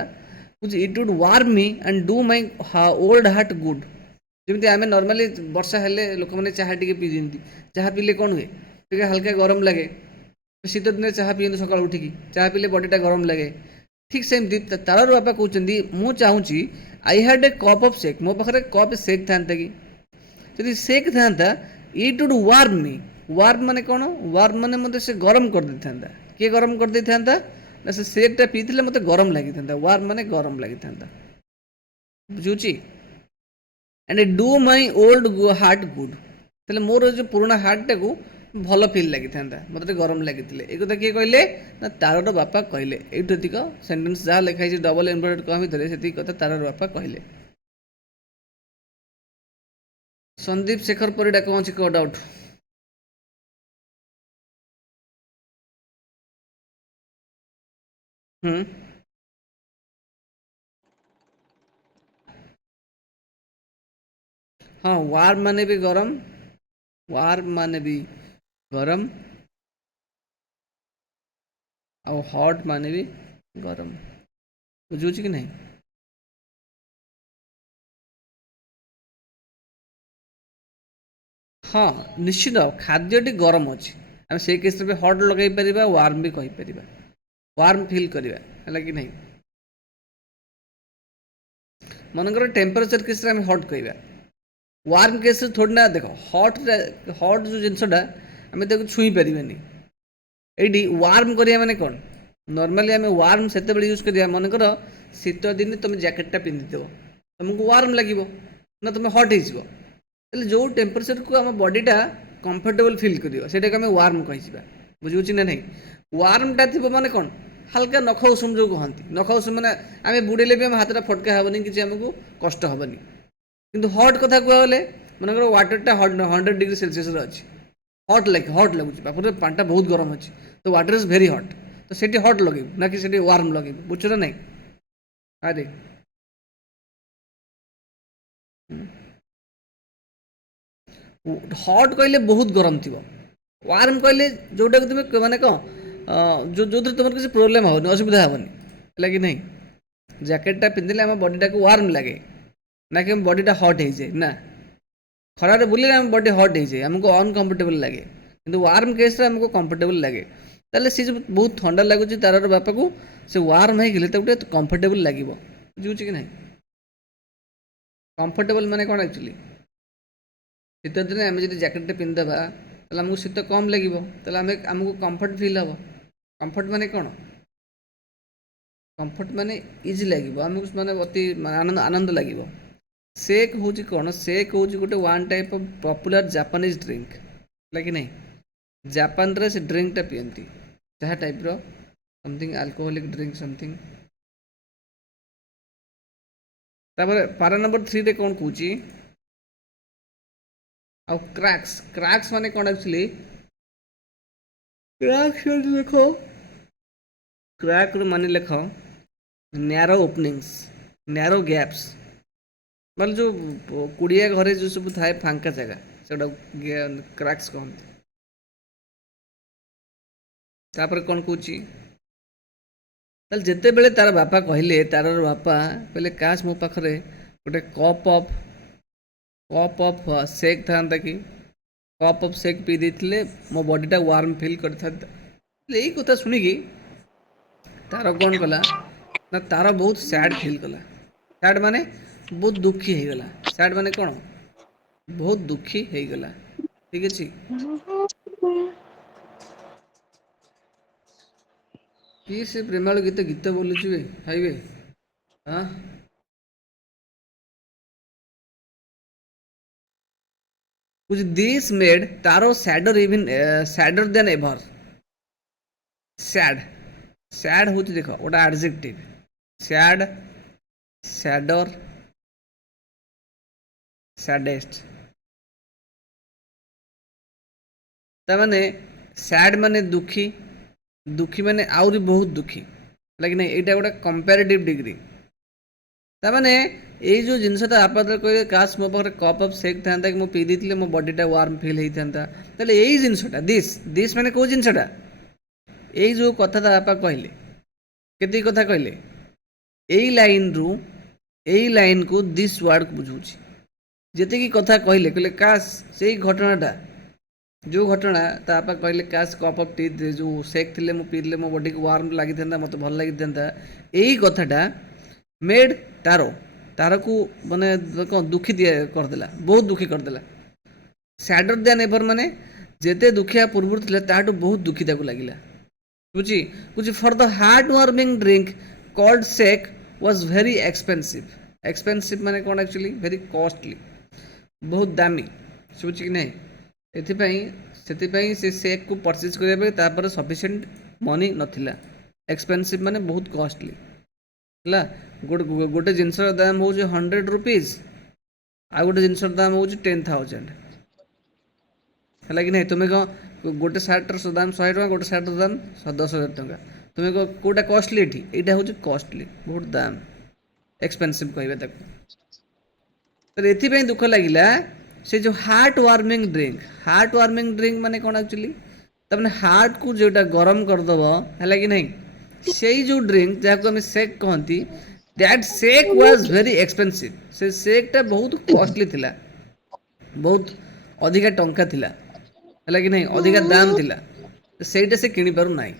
it would warm me and do my old heart good. ଯେମିତି ଆମେ ନର୍ମାଲି ବର୍ଷା ହେଲେ ଲୋକମାନେ ଚାହା ଟିକେ ପିଇ ଦିଅନ୍ତି, ଚାହା ପିଇଲେ କ'ଣ ହୁଏ? ଟିକେ ହାଲକା ଗରମ ଲାଗେ। ଶୀତ ଦିନରେ ଚାହା ପିଅନ୍ତି, ସକାଳୁ ଉଠିକି ଚାହା ପିଇଲେ ବଡ଼ିଟା ଗରମ ଲାଗେ। ଠିକ୍ ସେମିତି ତାରର ବାପା କହୁଛନ୍ତି, ମୁଁ ଚାହୁଁଛି, I had a cup of sake, ମୋ ପାଖରେ କପ୍ ସେକ୍ ଥାନ୍ତା କି, ଯଦି ସେକ୍ ଥାନ୍ତା, it would warm me. Warm ମାନେ କ'ଣ? ୱାର୍ମ ମାନେ ମୋତେ ସେ ଗରମ କରିଦେଇଥାନ୍ତା। କିଏ ଗରମ କରିଦେଇଥାନ୍ତା? ନା ସେ ସେକ୍ଟା ପିଇଥିଲେ ମୋତେ ଗରମ ଲାଗିଥାନ୍ତା। ୱାର୍ମ ମାନେ ଗରମ ଲାଗିଥାନ୍ତା, ବୁଝୁଛି? And do my old heart good. ତାହେଲେ ମୋର ଯେଉଁ ପୁରୁଣା ହାର୍ଟଟାକୁ ଭଲ ଫିଲ୍ ଲାଗିଥାନ୍ତା, ମୋତେ ଟିକେ ଗରମ ଲାଗିଥିଲେ। ଏ କଥା କିଏ କହିଲେ? ନା ତାରର ବାପା କହିଲେ। ଏଇଠୁ ଏତିକ ସେଣ୍ଟେନ୍ସ ଯାହା ଲେଖା ହେଇଛି ଡବଲ ଇନଭର୍ଟେଡ୍ କମା ଭିତରେ, ସେତିକି କଥା ତାରର ବାପା କହିଲେ। ସନ୍ଦୀପ ଶେଖର ପରିଡ଼ା, କ'ଣ ଅଛି କହ ଡାଉଟ୍? ହଁ, ୱାର୍ମ ମାନେ ବି ଗରମ, ୱାର୍ମ ମାନେ ବି ଗରମ, ଆଉ ହଟ୍ ମାନେ ବି ଗରମ, ବୁଝୁଛି କି ନାହିଁ? ହଁ ନିଶ୍ଚିତ ଖାଦ୍ୟଟି ଗରମ ଅଛି, ଆମେ ସେଇ କେସ୍ରେ ବି ହଟ୍ ଲଗାଇ ପାରିବା, ୱାର୍ମ ବି କହିପାରିବା, ୱାର୍ମ ଫିଲ୍ କରିବା, ହେଲା କି ନାହିଁ? ମନେକର ଟେମ୍ପରେଚର କେସ୍ରେ ଆମେ ହଟ୍ କହିବା, ୱାର୍ମ କେସ୍ରେ ଥୋଡ଼ି ନା ଦେଖ ହଟ୍ ଯେଉଁ ଜିନିଷଟା ଆମେ ତାକୁ ଛୁଇଁ ପାରିବାନି। ଏଇଠି ୱାର୍ମ କରିବା ମାନେ କ'ଣ? ନର୍ମାଲି ଆମେ ୱାର୍ମ ସେତେବେଳେ ୟୁଜ୍ କରିବା, ମନେକର ଶୀତ ଦିନେ ତୁମେ ଜ୍ୟାକେଟ୍ଟା ପିନ୍ଧିଥିବ, ତୁମକୁ ୱାର୍ମ ଲାଗିବ ନା ତୁମେ ହଟ୍ ହେଇଯିବ। ତାହେଲେ ଯେଉଁ ଟେମ୍ପରେଚରକୁ ଆମ ବଡ଼ିଟା କମ୍ଫର୍ଟେବଲ୍ ଫିଲ୍ କରିବ ସେଇଟାକୁ ଆମେ ୱାର୍ମ କହିଯିବା। ବୁଝିବୁଛି ନା ନାହିଁ? ୱାର୍ମଟା ଥିବ ମାନେ କ'ଣ? ହାଲକା ନଖ ଉଷୁମ ଯେଉଁ କହନ୍ତି, ନଖ ଉଷୁମ ମାନେ ଆମେ ବୁଡ଼େଇଲେ ବି ଆମ ହାତଟା ଫଟକା ହେବନି, କିଛି ଆମକୁ କଷ୍ଟ ହେବନି। କିନ୍ତୁ ହଟ୍ କଥା କୁହାଗଲେ ମନେକର ୱାଟରଟା 100°C ଅଛି, ହଟ୍ ଲାଗୁଛି, ବାପରେ ପାଣିଟା ବହୁତ ଗରମ ଅଛି, ତ ୱାଟର ଇଜ୍ ଭେରି ହଟ୍, ତ ସେଠି ହଟ୍ ଲଗେଇବୁ ନା କି ସେଠି ୱାର୍ମ ଲଗେଇବୁ? ବୁଝୁଛ ନା ନାହିଁ? ଆରେ ହଟ୍ କହିଲେ ବହୁତ ଗରମ ଥିବ, ୱାର୍ମ କହିଲେ ଯେଉଁଟାକୁ ତୁମେ ମାନେ କ'ଣ ଯେଉଁଥିରେ ତୁମର କିଛି ପ୍ରୋବ୍ଲେମ୍ ହେବନି, ଅସୁବିଧା ହେବନି, ହେଲା କି ନାହିଁ? ଜ୍ୟାକେଟ୍ଟା ପିନ୍ଧିଲେ ଆମ ବଡ଼ିଟାକୁ ୱାର୍ମ ଲାଗେ ନା କି ଆମ ବଡ଼ିଟା ହଟ୍ ହେଇଯାଏ ନା। ଖରାରେ ବୁଲିଲେ ଆମ ବଡ଼ି ହଟ୍ ହେଇଯାଏ, ଆମକୁ ଅନକମ୍ଫର୍ଟେବଲ୍ ଲାଗେ, କିନ୍ତୁ ୱାର୍ମ କେସ୍ରେ ଆମକୁ କମ୍ଫର୍ଟେବଲ୍ ଲାଗେ। ତାହେଲେ ସେ ଯେଉଁ ବହୁତ ଥଣ୍ଡା ଲାଗୁଛି ତାର ବାପାକୁ, ସେ ୱାର୍ମ ହେଇଗଲେ ତାକୁ ଟିକେ କମ୍ଫର୍ଟେବଲ୍ ଲାଗିବ। ବୁଝୁଛି କି ନାହିଁ? କମ୍ଫର୍ଟେବଲ୍ ମାନେ କ'ଣ ଆକ୍ଚୁଆଲି? ଶୀତ ଦିନେ ଆମେ ଯଦି ଜ୍ୟାକେଟ୍ଟେ ପିନ୍ଧିଦେବା ତାହେଲେ ଆମକୁ ଶୀତ କମ୍ ଲାଗିବ, ତାହେଲେ ଆମକୁ କମ୍ଫର୍ଟ ଫିଲ୍ ହେବ। କମ୍ଫର୍ଟ ମାନେ କ'ଣ? କମ୍ଫର୍ଟ ମାନେ ଇଜି ଲାଗିବ ଆମକୁ, ମାନେ ଅତି ଆନନ୍ଦ ଲାଗିବ। ସେକ୍ ହେଉଛି କ'ଣ? ସେକ୍ ହେଉଛି ଗୋଟେ one type of popular Japanese drink, ହେଲା କି ନାହିଁ? ଜାପାନରେ ସେ ଡ୍ରିଙ୍କଟା ପିଅନ୍ତି, ଯାହା ଟାଇପ୍ର ସମଥିଙ୍ଗ ଆଲକୋହୋଲିକ୍ ଡ୍ରିଙ୍କ ସମଥିଙ୍ଗ। ତାପରେ ପାରା ନମ୍ବର 3ରେ କ'ଣ କହୁଛି? ଆଉ କ୍ରାକ୍ସ ମାନେ କ'ଣ ଆକ୍ଚୁଆଲି? କ୍ରାକ୍ସ ଦେଖ, କ୍ରାକ୍ର ମାନେ ଲେଖ ନ୍ୟାରୋ ଓପନିଙ୍ଗସ୍, ନ୍ୟାରୋ ଗ୍ୟାପ୍ସ, ମାନେ ଯେଉଁ କୁଡ଼ିଆ ଘରେ ଯେଉଁ ସବୁ ଥାଏ ଫାଙ୍କା ଜାଗା, ସେଗୁଡ଼ା କ୍ରାକ୍ସ କହନ୍ତି। ତାପରେ କ'ଣ କହୁଛି? ତାହେଲେ ଯେତେବେଳେ ତାର ବାପା କହିଲେ କାଶ ମୋ ପାଖରେ ଗୋଟେ କପ୍ ଅଫ୍ ସେକ୍ ଥାନ୍ତା କି, କପ୍ ଅଫ୍ ସେକ୍ ପିଇ ଦେଇଥିଲେ ମୋ ବଡ଼ିଟା ୱାର୍ମ ଫିଲ୍ କରିଥାନ୍ତା। ଏଇ କଥା ଶୁଣିକି ତାର କ'ଣ କଲା ନା, ତାର ବହୁତ ସ୍ୟାଡ଼୍ ଫିଲ୍ କଲା। ସ୍ୟାଡ଼୍ ମାନେ ବହୁତ ଦୁଃଖୀ ହେଇଗଲା। ସ୍ୟାଡ଼୍ ମାନେ କ'ଣ? ବହୁତ ଦୁଃଖୀ ହେଇଗଲା। ଠିକ୍ ଅଛି? କି ସେ ପ୍ରେମାଳୁ ଗୀତ ବୋଲୁଛି ବେ ହାଇବେ, ହଁ? This made Taro sadder than ever. sad হচ্ছে দেখো ওটা adjective, sadder, saddest, ତା ମାନେ sad ମାନେ ଦୁଃଖୀ ମାନେ ଆହୁରି ବହୁତ ଦୁଃଖୀ, ଲାଗି ନାହିଁ? ଏଇଟା ଗୋଟେ କମ୍ପାରେଟିଭ୍ ଡିଗ୍ରୀ। ତା ମାନେ ଏଇ ଯେଉଁ ଜିନିଷଟା ଆପଣ କହିଲେ କାଶ ମୋ ପାଖରେ କପ୍ ଅଫ୍ ସେକ୍ ଥାନ୍ତା କି ମୁଁ ପିଇ ଦେଇଥିଲେ ମୋ ବଡ଼ିଟା ୱାର୍ମ ଫିଲ୍ ହେଇଥାନ୍ତା, ତାହେଲେ ଏଇ ଜିନିଷଟା ଦିସ୍ ମାନେ କେଉଁ ଜିନିଷଟା? ଏଇ ଯେଉଁ କଥାଟା ବାପା କହିଲେ, କେତିକି କଥା କହିଲେ? ଏଇ ଲାଇନ୍କୁ ଦିସ୍ ୱାର୍ଡ଼କୁ ବୁଝଉଛି। ଯେତିକି କଥା କହିଲେ କାଶ ସେଇ ଘଟଣାଟା, ଯେଉଁ ଘଟଣା ତା ବାପା କହିଲେ କାଶ କପ୍ ଅଫ୍ ଟି ଯେଉଁ ସେକ୍ ଥିଲେ ମୁଁ ପିଇଲେ ମୋ ବଡ଼ିକୁ ୱାର୍ମ ଲାଗିଥାନ୍ତା, ମୋତେ ଭଲ ଲାଗିଥାନ୍ତା, ଏଇ କଥାଟା ମେଡ୍ ତାରକୁ ମାନେ କ'ଣ ଦୁଃଖୀ କରିଦେଲା, ବହୁତ ଦୁଃଖୀ କରିଦେଲା। ସ୍ୟାଡର ଦ୍ୟାନ୍ ଏଭର୍ ମାନେ ଯେତେ ଦୁଃଖିଆ ପୂର୍ବରୁ ଥିଲା ତାଠୁ ବହୁତ ଦୁଃଖୀ ତାକୁ ଲାଗିଲା। ବୁଝି for the heart warming drink called sake was very expensive ମାନେ କ'ଣ ଆକ୍ଚୁଆଲି? ଭେରି କଷ୍ଟଲି, ବହୁତ ଦାମୀ। ବୁଝୁଛି କି ନାହିଁ? ସେଥିପାଇଁ ସେ ସେକ୍କୁ ପରଚେଜ୍ କରିବା ପାଇଁ ତାପରେ ସଫିସିଏଣ୍ଟ ମନି ନଥିଲା। ଏକ୍ସପେନ୍ସିଭ୍ ମାନେ ବହୁତ କଷ୍ଟଲି, ହେଲା। ଗୋଟେ ଜିନିଷର ଦାମ ହେଉଛି 100 rupees, ଆଉ ଗୋଟେ ଜିନିଷର ଦାମ ହେଉଛି 10,000, ହେଲା କି ନାହିଁ? ତୁମେ କ'ଣ ଗୋଟେ ସାର୍ଟର ଦାମ 100 ଟଙ୍କା, ଗୋଟେ ସାର୍ଟର ଦାମ 10,000 ଟଙ୍କା, ତୁମେ କେଉଁଟା କଷ୍ଟଲି? ଏଇଟା ହେଉଛି କଷ୍ଟଲି, ବହୁତ ଦାମ, ଏକ୍ସପେନ୍ସିଭ୍ କହିବା ତାକୁ। ତ ଏଥିପାଇଁ ଦୁଃଖ ଲାଗିଲା ସେ ଯେଉଁ ହାର୍ଟ ୱାର୍ମିଂ ଡ୍ରିଙ୍କ ମାନେ କ'ଣ ଆକ୍ଚୁଆଲି? ତାମାନେ ହାର୍ଟକୁ ଯେଉଁଟା ଗରମ କରିଦେବ, ହେଲା କି ନାହିଁ? ସେଇ ଯେଉଁ ଡ୍ରିଙ୍କ ଯାହାକୁ ଆମେ ସେକ୍ କହନ୍ତି, that sake was very expensive. ସେ ସେକ୍ଟା ବହୁତ କଷ୍ଟଲି ଥିଲା, ବହୁତ ଅଧିକା ଟଙ୍କା ଥିଲା, ହେଲା କି ନାହିଁ, ଅଧିକା ଦାମ୍ ଥିଲା। ସେଇଟା ସେ କିଣିପାରୁନାହିଁ।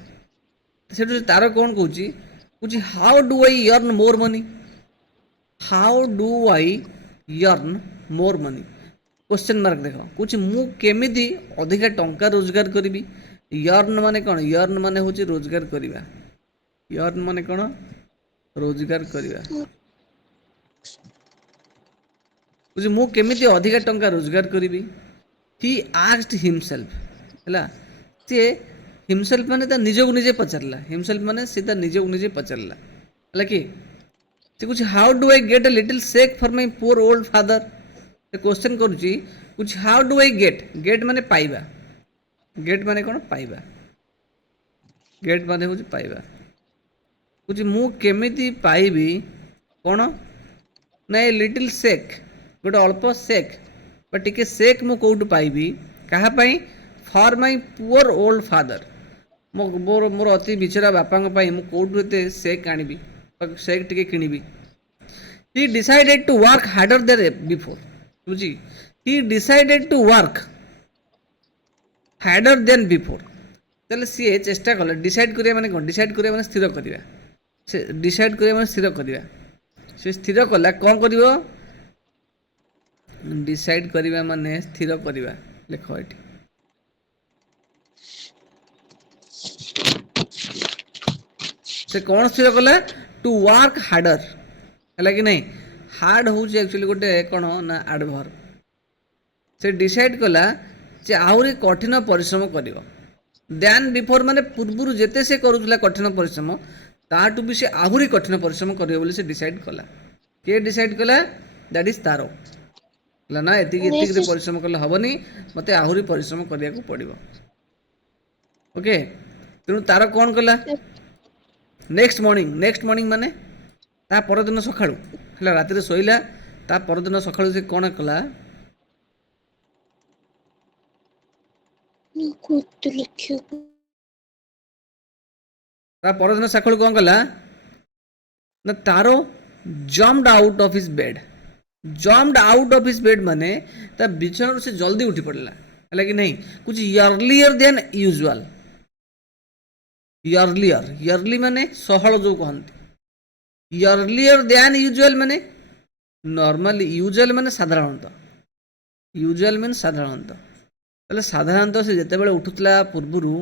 ସେଠୁ ତାର କ'ଣ କହୁଛି, କହୁଛି how do I earn more money, how do I earn more money, question mark देख, कौच मु केमिति अधिका टंका रोजगार करी। यर्न माने कौन, यर्न माने हूँ रोजगार करवा, यर्न माने कौन, रोजगार करवा। कौच मु केमिति अधिका टंका रोजगार करी। ही आस्क्ड हिमसेल्फ, है सी हिमसेल्फ माने निजक निजे पचारा, हिमसेल्फ माने सी निजक निजे पचारा, है कि कुछ how do I get a little sake for my poor old father. Question करुच्ची कुछ how do I get, get माने पाइबा, गेट माने कौन, पाइबा, गेट माने हूँ पाइबा। कुछ मु केमिति पाइबी कौन ना ए लिटिल सेक, गोटे अल्प सेक बा टिके सेक मु कौटू पाइबी, कहा पाई, for my poor old father, मोर मोर अति बिचरा बापा मु कौटू एते सेक आनिबी, सेक टिके किनिबी। He decided to work harder than before, बुझी, he decided to work harder than before. ताले सी चेष्टा कला, डिसाइड करिया माने कोन, डिसाइड करिया माने स्थिर करिया, से डिसाइड करिया माने स्थिर करिया, से स्थिर कला कोन करिवो, डिसाइड करिवा माने स्थिर करिवा, लिखो एठी। से कोन स्थिर कला, टू वर्क हार्डर, है कि नहीं, हार्ड हूँ एक्चुअली गोटे कौन ना एडवर्ब। से डिसाइड कला जे आहरी कठिन परिश्रम करिवो, देन बिफोर माने पूर्वरु जेते से करूला कठिन परिश्रम, ताटू भी से आहरी कठिन परिश्रम करिवो बोली से डिसाइड कला। के डिसाइड कला, दैट इज तारो, ना एतिक परिश्रम कले हबनी, मते आहरी परिश्रम करिया को पड़िवो। ओके, तेणु तार कौन कला, नेक्स्ट मॉर्निंग माने ता परदिन सकाळू, है राति शोला, ता परदिन सकाळू से कौन कला, ता परदिन सकाळू कौन कला ना, Taro jumped out of his bed, jumped out of his bed माने ता बिछाना से जल्दी उठी पड़ला, है कि नहीं, कुछ earlier than usual, earlier, early माने सहल जो कहते, अर्लियर देन यूजुअल माने नॉर्मली, यूजुअल माने साधारणतः, यूजुअल मीन साधारणतः, ताले साधारणतः से जेते बेले उठुतला पूर्वरु,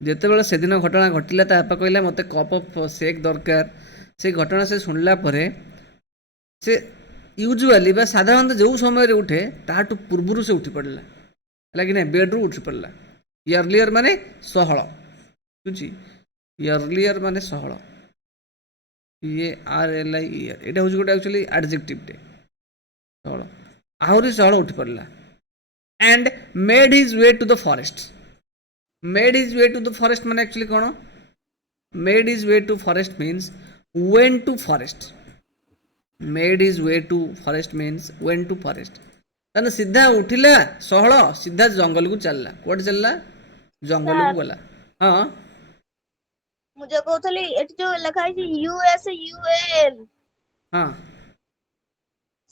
जेते बेले से दिन घटना घटिला, ता बापा कहला मते कप ऑफ सेक दरकार, से घटना से सुनला परे से यूजुअली बा साधारणतः जो समय रे उठे ताटू पूर्वरु से उठी पड़ला, है कि नहीं, बेड रु उठी पड़ला। अर्लियर माने सहल, बुझी, अर्लियर माने सहल, ये RLI ईयर, एटा हूँ गोटे एक्चुअली एडजेक्टिव टे, सहल, आहरी सहल उठी पड़ला। And made his way to the forest, made his way to the forest माने एक्चुअली कौन, made his way to forest means went to forest, made his way to forest means went to forest. ताने सीधा उठिला सहल, सीधा जंगल को चलला, code चलला, जंगल को गला। हाँ मुझे कहतली एटी जो लिखा है US UAL, हाँ,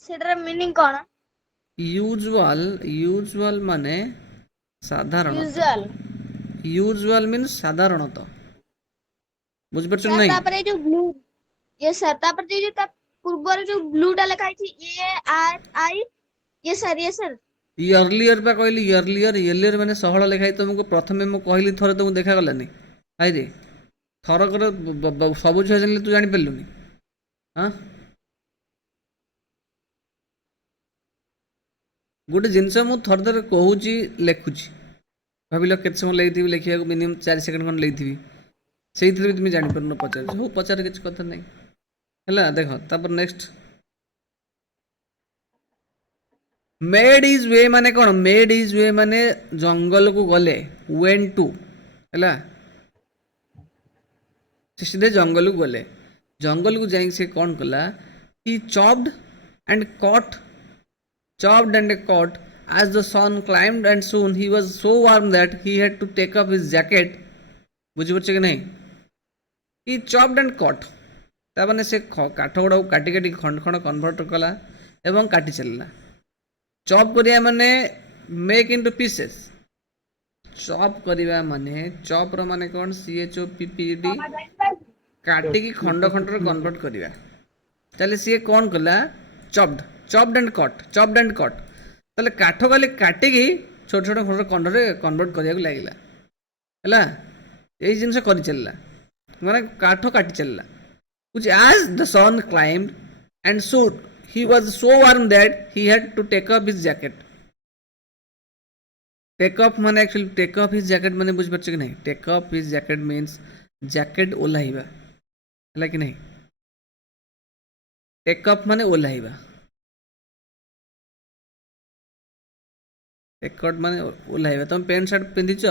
सेटर मीनिंग कोन, यूजुअल, यूजुअल माने साधारण, यूजुअल, यूजुअल मीन साधारणतः, बुझ परछ सर नहीं, तापर जो ब्लू, ये सर तापर जो ता पूर्वर जो ब्लू टा लिखा है ARI, ये सर अर्लियर पा कहली, अर्लियर, अर्लियर माने सहल लिखाई, तुमको प्रथमे मु कहली थरे तुमको देखा गलानी, आई रे थर कर सब छुआ जानले तू जानि पारलुनी। हाँ, गोटे जिनस मु थर थर कहूची लेखुची, भाविल केते समय लगी लिखा मिनिमम 4 सेकेंड खंड लगी, से भी तुम जापर पचार, हो पचार किसी कथा नहीं है। देख तापर नेक्स्ट, मेड इज वे माने कौन, मेड इज वे माने जंगल को गले, वेन टू, है सीधे जंगल को गले, जंगल को जाई से कौन कला, he chopped and caught, chopped and caught as the sun climbed and soon he was so warm that he had to take off his jacket, बुझी पड़ছে कि नहीं, ହି ଚପ୍ଡ ଆଣ୍ଡ କଟ୍, ତାମାନେ ସେ କାଠ ଗୁଡ଼ାକୁ କାଟି କାଟି ଖଣ୍ଡ ଖଣ୍ଡ କନଭର୍ଟ କଲା ଏବଂ କାଟି ଚାଲିଲା। ଚପ୍ କରିବା ମାନେ ମେକ୍ ଇଣ୍ଟୁ ପିସେସ୍। ଚପ୍ କରିବା ମାନେ ଚପ୍ର ମାନେ କ'ଣ? CHOPPED, କାଟିକି ଖଣ୍ଡ ଖଣ୍ଡରେ କନଭର୍ଟ କରିବା। ତାହେଲେ ସିଏ କ'ଣ କଲା? ଚପ୍ଡ ଆଣ୍ଡ କଟ୍, ଚପ୍ଡ ଆଣ୍ଡ କଟ୍। ତାହେଲେ କାଠ ଖାଲି କାଟିକି ଛୋଟ ଛୋଟ ଖଣ୍ଡ ଖଣ୍ଡରେ କନଭର୍ଟ କରିବାକୁ ଲାଗିଲା, ହେଲା। ଏଇ ଜିନିଷ କରିଚାଲିଲା, ମାନେ କାଠ କାଟି ଚାଲିଲା। which as the sun climbed and soon he was so warm that he had to take off his jacket. Take off ମାନେ actually take off his jacket ମାନେ ବୁଝିପାରୁଛ କି ନାହିଁ? Take off his jacket means jacket ଓହ୍ଲାଇବା, ହେଲା କି ନାହିଁ? Take off ମାନେ ଓହ୍ଲାଇବା, ଟେକ୍ ଆଉଟ୍ ମାନେ ଓହ୍ଲାଇବା। ତମେ ପ୍ୟାଣ୍ଟ ସାର୍ଟ ପିନ୍ଧିଛ,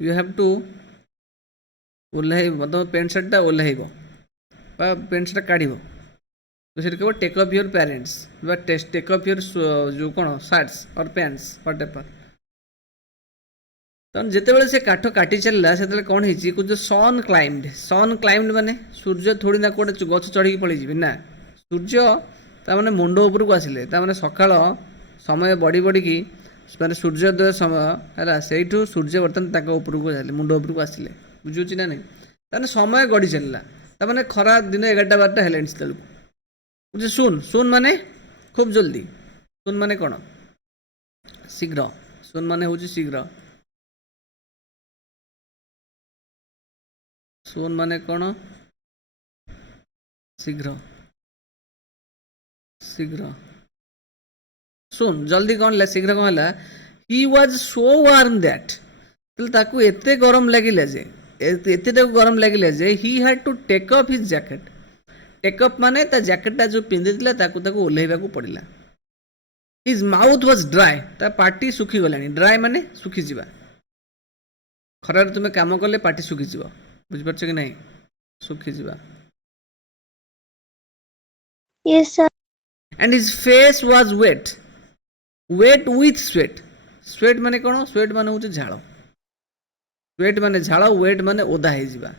ୟୁ ହ୍ୟାଭ୍ ଟୁ ଓହ୍ଲାଇବ, ତମ ପ୍ୟାଣ୍ଟ ସାର୍ଟଟା ଓହ୍ଲାଇବ ବା ପ୍ୟାଣ୍ଟ ସାର୍ଟ କାଢ଼ିବ, ତ ସେଠି କହିବ ଟେକ୍ ଅଫ୍ ୟୁର ପ୍ୟାରେଣ୍ଟସ୍ ବା ଟେକ୍ ଅଫ୍ ୟୁର ଯେଉଁ କ'ଣ ସାର୍ଟସ୍ ଅର୍ ପ୍ୟାଣ୍ଟସ୍ ହ୍ୱାଟ୍ ଏଭର୍। ତେଣୁ ଯେତେବେଳେ ସେ କାଠ କାଟି ଚାଲିଲା ସେତେବେଳେ କ'ଣ ହେଇଛି? ଯେଉଁ ସନ୍ କ୍ଲାଇମ୍ଡ ମାନେ ସୂର୍ଯ୍ୟ ଥୋଡ଼ି ନା କୁଆଡ଼େ ଗଛ ଚଢ଼ିକି ପଳେଇଯିବେ ନା, ସୂର୍ଯ୍ୟ ତାମାନେ ମୁଣ୍ଡ ଉପରକୁ ଆସିଲେ, ତାମାନେ ସକାଳ ସମୟ ବଢ଼ି ବଢ଼ିକି ମାନେ ସୂର୍ଯ୍ୟୋଦୟ ସମୟ ହେଲା, ସେଇଠୁ ସୂର୍ଯ୍ୟ ବର୍ତ୍ତମାନ ତାଙ୍କ ଉପରକୁ ଆସିଲେ, ମୁଣ୍ଡ ଉପରକୁ ଆସିଲେ, ବୁଝୁଛି ନା ନାହିଁ? ତାମାନେ ସମୟ ଗଡ଼ି ଚାଲିଲା, ତାମାନେ ଖରା ଦିନ 11ଟା 12ଟା ହେଲାଣି ସେତେବେଳକୁ। ବୁଝି ସୁନ୍ ମାନେ ଖୁବ୍ ଜଲ୍ଦି, ସୁନ୍ ମାନେ କ'ଣ? ଶୀଘ୍ର, ସୁନ୍ ମାନେ ହେଉଛି ଶୀଘ୍ର। ସୁନ୍ ମାନେ କ'ଣ? ଶୀଘ୍ର, ଶୀଘ୍ର। ସୁନ୍ ଜଲ୍ଦି କ'ଣ ହେଲା, ଶୀଘ୍ର କ'ଣ ହେଲା? He was so warm that, ତାହେଲେ ତାକୁ ଏତେ ଗରମ ଲାଗିଲା ଯେ, ଏତେ ତାକୁ ଗରମ ଲାଗିଲା ଯେ he had to take off his jacket. Take off ମାନେ ତା ଜ୍ୟାକେଟ୍ଟା ଯେଉଁ ପିନ୍ଧିଥିଲା ତାକୁ ଓହ୍ଲାଇବାକୁ ପଡ଼ିଲା। ହିଜ୍ ମାଉଥ୍ ୱାଜ୍ ଡ୍ରାଏ, ତା ପାଟି ଶୁଖିଗଲାଣି। ଡ୍ରାଏ ମାନେ ଶୁଖିଯିବା, ଖରାରେ ତୁମେ କାମ କଲେ ପାଟି ଶୁଖିଯିବ, ବୁଝିପାରୁଛ କି ନାହିଁ? ଶୁଖିଯିବା। Yes, sir. And his face was wet with sweat. Sweat ମାନେ କ'ଣ? sweat ମାନେ ହେଉଛି ଝାଳ, sweat ମାନେ ଝାଳ, wet ମାନେ ଓଦା ହେଇଯିବା।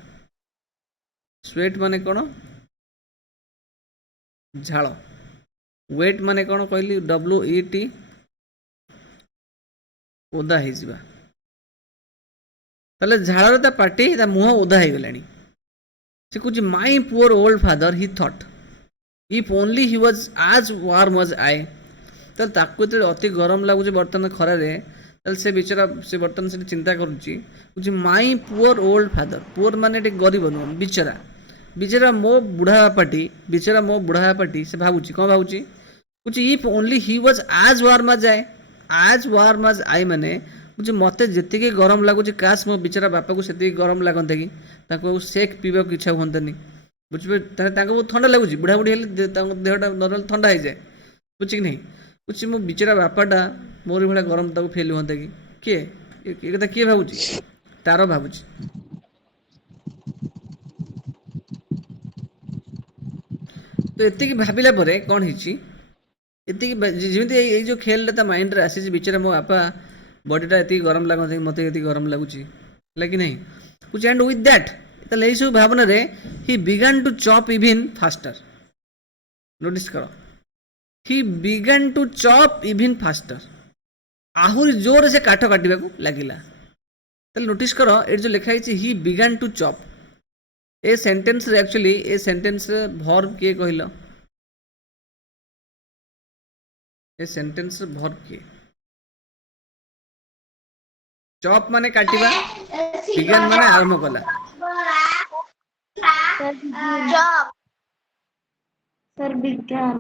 sweat ମାନେ କ'ଣ? ଝାଳ। wet ମାନେ କ'ଣ କହିଲି? WET, ଓଦା ହେଇଯିବା। ତାହେଲେ ଝାଳରେ ତା ପାଟି, ତା ମୁହଁ ଓଦା ହେଇଗଲାଣି। ସେ କହୁଛି ମାଇ ପୁଅର old father he thought if only he was as warm as I. ତାହେଲେ ତାକୁ ଯେତେବେଳେ ଅତି ଗରମ ଲାଗୁଛି ବର୍ତ୍ତମାନ ଖରାରେ, ତାହେଲେ ସେ ବିଚରା, ସେ ବର୍ତ୍ତମାନ ସେଠି ଚିନ୍ତା କରୁଛି, କହୁଛି ମାଇ ପୁଅର ଓଲ୍ଡ ଫାଦର। ପୁଅର ମାନେ ଏଠି ଗରିବ ନୁହଁ, ବିଚରା, ବିଚରା ମୋ ବୁଢ଼ା ବାପାଟି, ବିଚରା ମୋ ବୁଢ଼ା ବାପାଟି। ସେ ଭାବୁଛି କ'ଣ ଭାବୁଛି? କହୁଛି if only he was as warm as I. As warm as I ମାନେ କହୁଛି ମୋତେ ଯେତିକି ଗରମ ଲାଗୁଛି, କାଶ ମୋ ବିଚରା ବାପାକୁ ସେତିକି ଗରମ ଲାଗନ୍ତା କି, ତାଙ୍କୁ ଆଉ ସେକ୍ ପିଇବାକୁ ଇଚ୍ଛା ହୁଅନ୍ତାନି, ବୁଝିପାରୁଛ? ତାହେଲେ ତାଙ୍କୁ ବହୁତ ଥଣ୍ଡା ଲାଗୁଛି, ବୁଢ଼ାବୁଢ଼ୀ ହେଲେ ତାଙ୍କ ଦେହଟା ନର୍ମାଲ ଥଣ୍ଡା ହେଇଯାଏ, ବୁଝଛି କି ନାହିଁ? କହୁଛି ମୋ ବିଚରା ବାପାଟା ମୋରି ଭଳିଆ ଗରମ ତାକୁ ଫିଲ୍ ହୁଅନ୍ତା କି? କିଏ ଏ କଥା କିଏ ଭାବୁଛି? ତାର ଭାବୁଛି। ତ ଏତିକି ଭାବିଲା ପରେ କ'ଣ ହେଇଛି? ଏତିକି ଯେମିତି ଏଇ ଯେଉଁ ଖେଳଟା ତା ମାଇଣ୍ଡରେ ଆସିଛି, ବିଚରା ମୋ ବାପା ବଡ଼ିଟା ଏତିକି ଗରମ ଲାଗନ୍ତା କି, ମୋତେ ଏତିକି ଗରମ ଲାଗୁଛି, ହେଲା କି ନାହିଁ? କହୁଛି ଆଣ୍ଡ ୱିଥ୍ ଦ୍ୟାଟ୍, ତାହେଲେ ଏଇସବୁ ଭାବନାରେ he began to chop even faster. Notice କର, he began to chop even faster, ଆହୁରି ଜୋରରେ ସେ କାଠ କାଟିବାକୁ ଲାଗିଲା। ତାହେଲେ ନୋଟିସ୍ କର, ଏଠି ଯେଉଁ ଲେଖା ହେଇଛି ହି began to chop, A ସେଣ୍ଟେନ୍ସରେ actually A ସେଣ୍ଟେନ୍ସରେ verb କିଏ କହିଲ? ଏ ସେଣ୍ଟେନ୍ସରେ ଭର୍ବ କିଏ? ଚପ୍ ମାନେ କାଟିବା, ବିଗାନ୍ ମାନେ ଆରମ୍ଭ କଲା। Sir, began.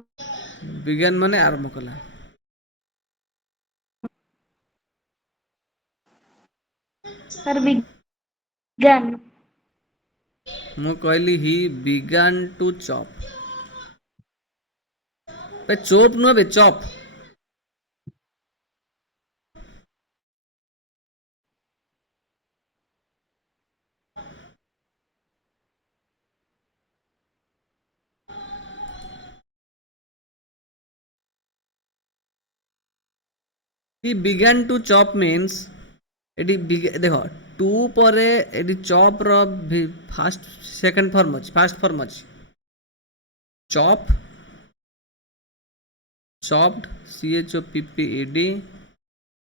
ବିଗାନ୍ ମାନେ ଆରମ୍ଭ କଲା। Sir, began. ମୁଁ କହିଲି ହି ବିଗାନ୍ ଟୁ ଚପ୍, ଚୋପ୍ ନୁହେଁ ବେ, chop. He began to chop means ଏଠି ଦେଖ टू पर एटी चॉप रो फास्ट सेकंड फॉर्म अछि फास्ट फॉर्म अछि चॉप चॉप्ड CHOPPED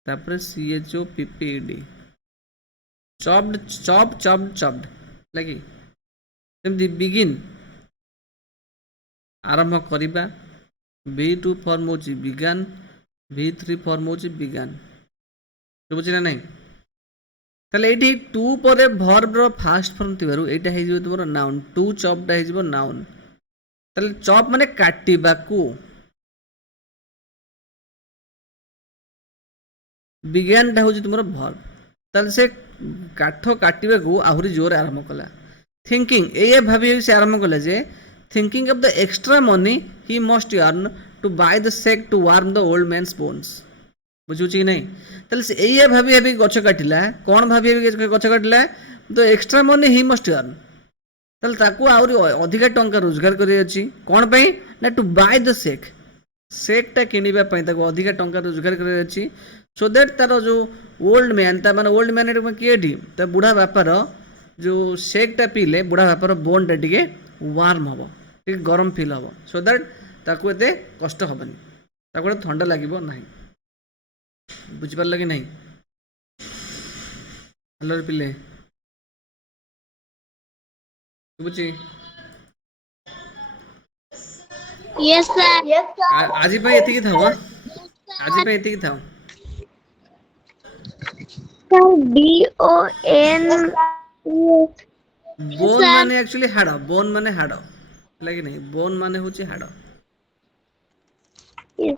तापर CHOPPED chopped chop chopped chopped लगी सेमती बिगिन आरंभ करिबा V2 फॉर्म होची बिगान V3 फॉर्म होची बिगान बुझी ना नहीं ताले एटी टू पर वर्ब रो फास्ट फॉर्म थिबारु एटा हे जिवो तुमरो नाउन टू चॉप्ड हे जिवो नाउन ताले चॉप माने काटिबा को बिगान टा होची तुमरो वर्ब ताले से काठ काटिबा को आहुरी जोर आरंभ कला थिंकिंग ए भाबी से आरंभ कला जे thinking of the extra money he must earn to buy the sake to warm the old man's bones बुझुची कि नहीं ताले से ए भाबी भाबी गछ काटिला कोन भाबी भाबी गछ काटिला the extra money he must earn ताले ताकू आहुरी अधिक टंका रोजगार करि अछि कोन पई ना टू बाय द सेक सेक टा किनिबा पई ताकू अधिक टंका रोजगार करि अछि सो दैट तार जो ओल्ड मैन ता माने ओल्ड मैन एटा किएटी ता बुढ़ा बापार जो सेक टा पीले बुढ़ा बापार बोन टा टिके वार्म हबो टिके गरम फील हबो सो दैट ताकू एते कष्ट हबनी ताकू ठंडा लागिबो नाही बुझि पारल कि नहीं हेलो पिले बुझी Yes, sir. Yes, sir. आज पे एतिकी थाओ आज पे एतिकी थाओ Sir, BON. बोन माने एक्चुअली हाड़ बोन माने हाड़ लगे नहीं बोन माने होची हाड़ Yes.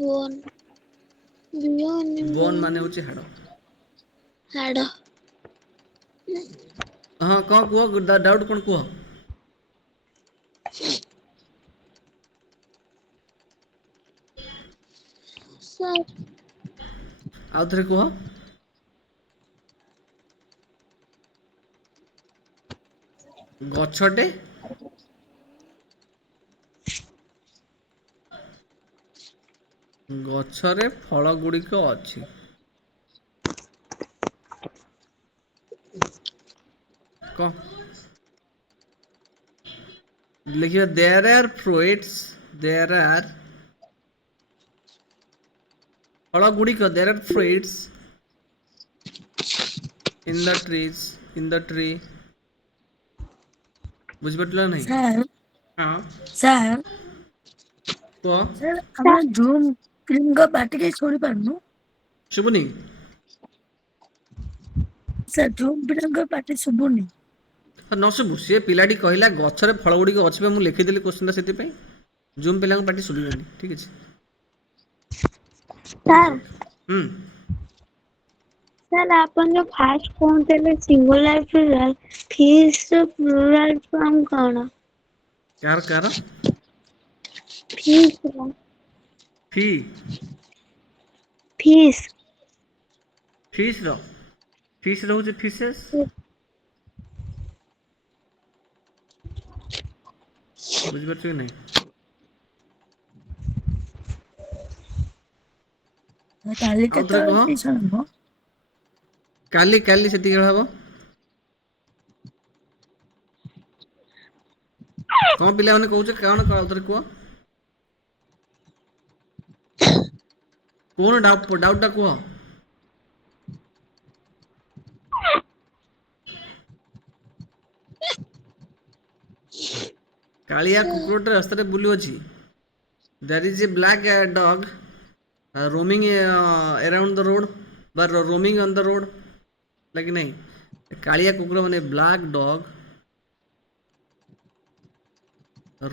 Bon. बोन माने होची हाड़ Hado. हाँ कौन कुह डाउट कौन कुह Sir. आउ थरे कुह गछटे गछरे फल गुड़िक अछि क लिखिए there are fruits there are फल गुड़िक there are fruits in the trees in the tree बुझिपटला नहीं सर हाँ सर तो सर আমরা জুম ফিল্ম ପାଟିକେ ଶୁଣି ପାରୁନୁ शुभनी ସାର୍ ଜୁମ୍ ଫିଲ୍ମ ପାଟି ଶୁଭୁନି न शुभु सी पिलाटी कहला गछरे फल गुड़िक अच्छे मुझे लिखिदेली क्वेश्चन से जूम पिला पार्टी शुभन ठीक है Sir. हम्म सर अपन जो फास्ट कहते singular plural fish plural form कौन कार कार फिश फी फिश फिश रोचे फिशेस बुझिपार कि नहीं କାଲି ଆଉ ଥରେ କେତେବେଳେ କହ ଟିଉସନ ହବ କାଲି କାଲି ସେତିକି ବେଳ ହବ कौन पिला माने कहूछ कौन आउथरे कुह कौन डाउट टा कुह कालिया कुकुरटे रास्ता बुलू अच्छी there is a black dog roaming around the road but roaming on the road like नहीं कालिया कुकुर माने ब्लैक डॉग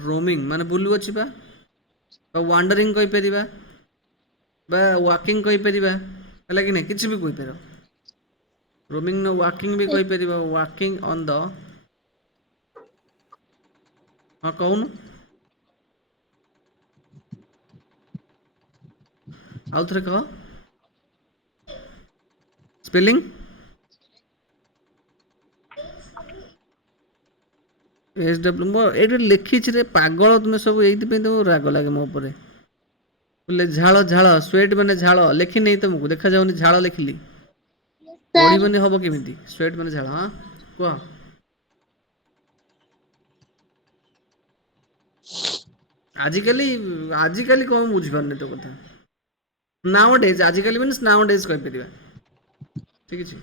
रोमिंग माने बुलू अच्छी बा वांडरिंग कहि परिबा बा वॉकिंग कहि परिबा है कि नहीं किसी भी कहि पारो रोमिंग नो वॉकिंग भी कहि परिबा वॉकिंग ऑन द हाँ कहून आउ थे कह स्पेलिंग SW मो ये लिखी रे पागल तुम्हें सब ये तुम राग लगे मो पर बोले झाड़ झाड़ स्वेट मैंने झाड़ लिखी नहीं तुमको देखा जाऊनी झाड़ लिखिली ବଢିବନି ହବ କେମିତି? ସ୍ୱେଟ୍ ମାନେ ଝାଳ। ହଁ କୁହ। ଆଜିକାଲି ଆଜିକାଲି କଣ ବୁଝିପାରୁନି ତୋ କଥା। ନାଓ ଡେଜ୍ ଆଜିକାଲି ମିନ୍ସ ନାଓ ଡେଜ୍ କହିପାରିବା। ଠିକ୍ ଅଛି।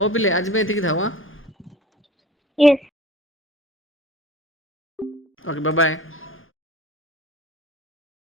ହଉ ପିଲେ ଆଜି ପାଇଁ ଏତିକି ଥାଉ। Yes. Okay bye bye.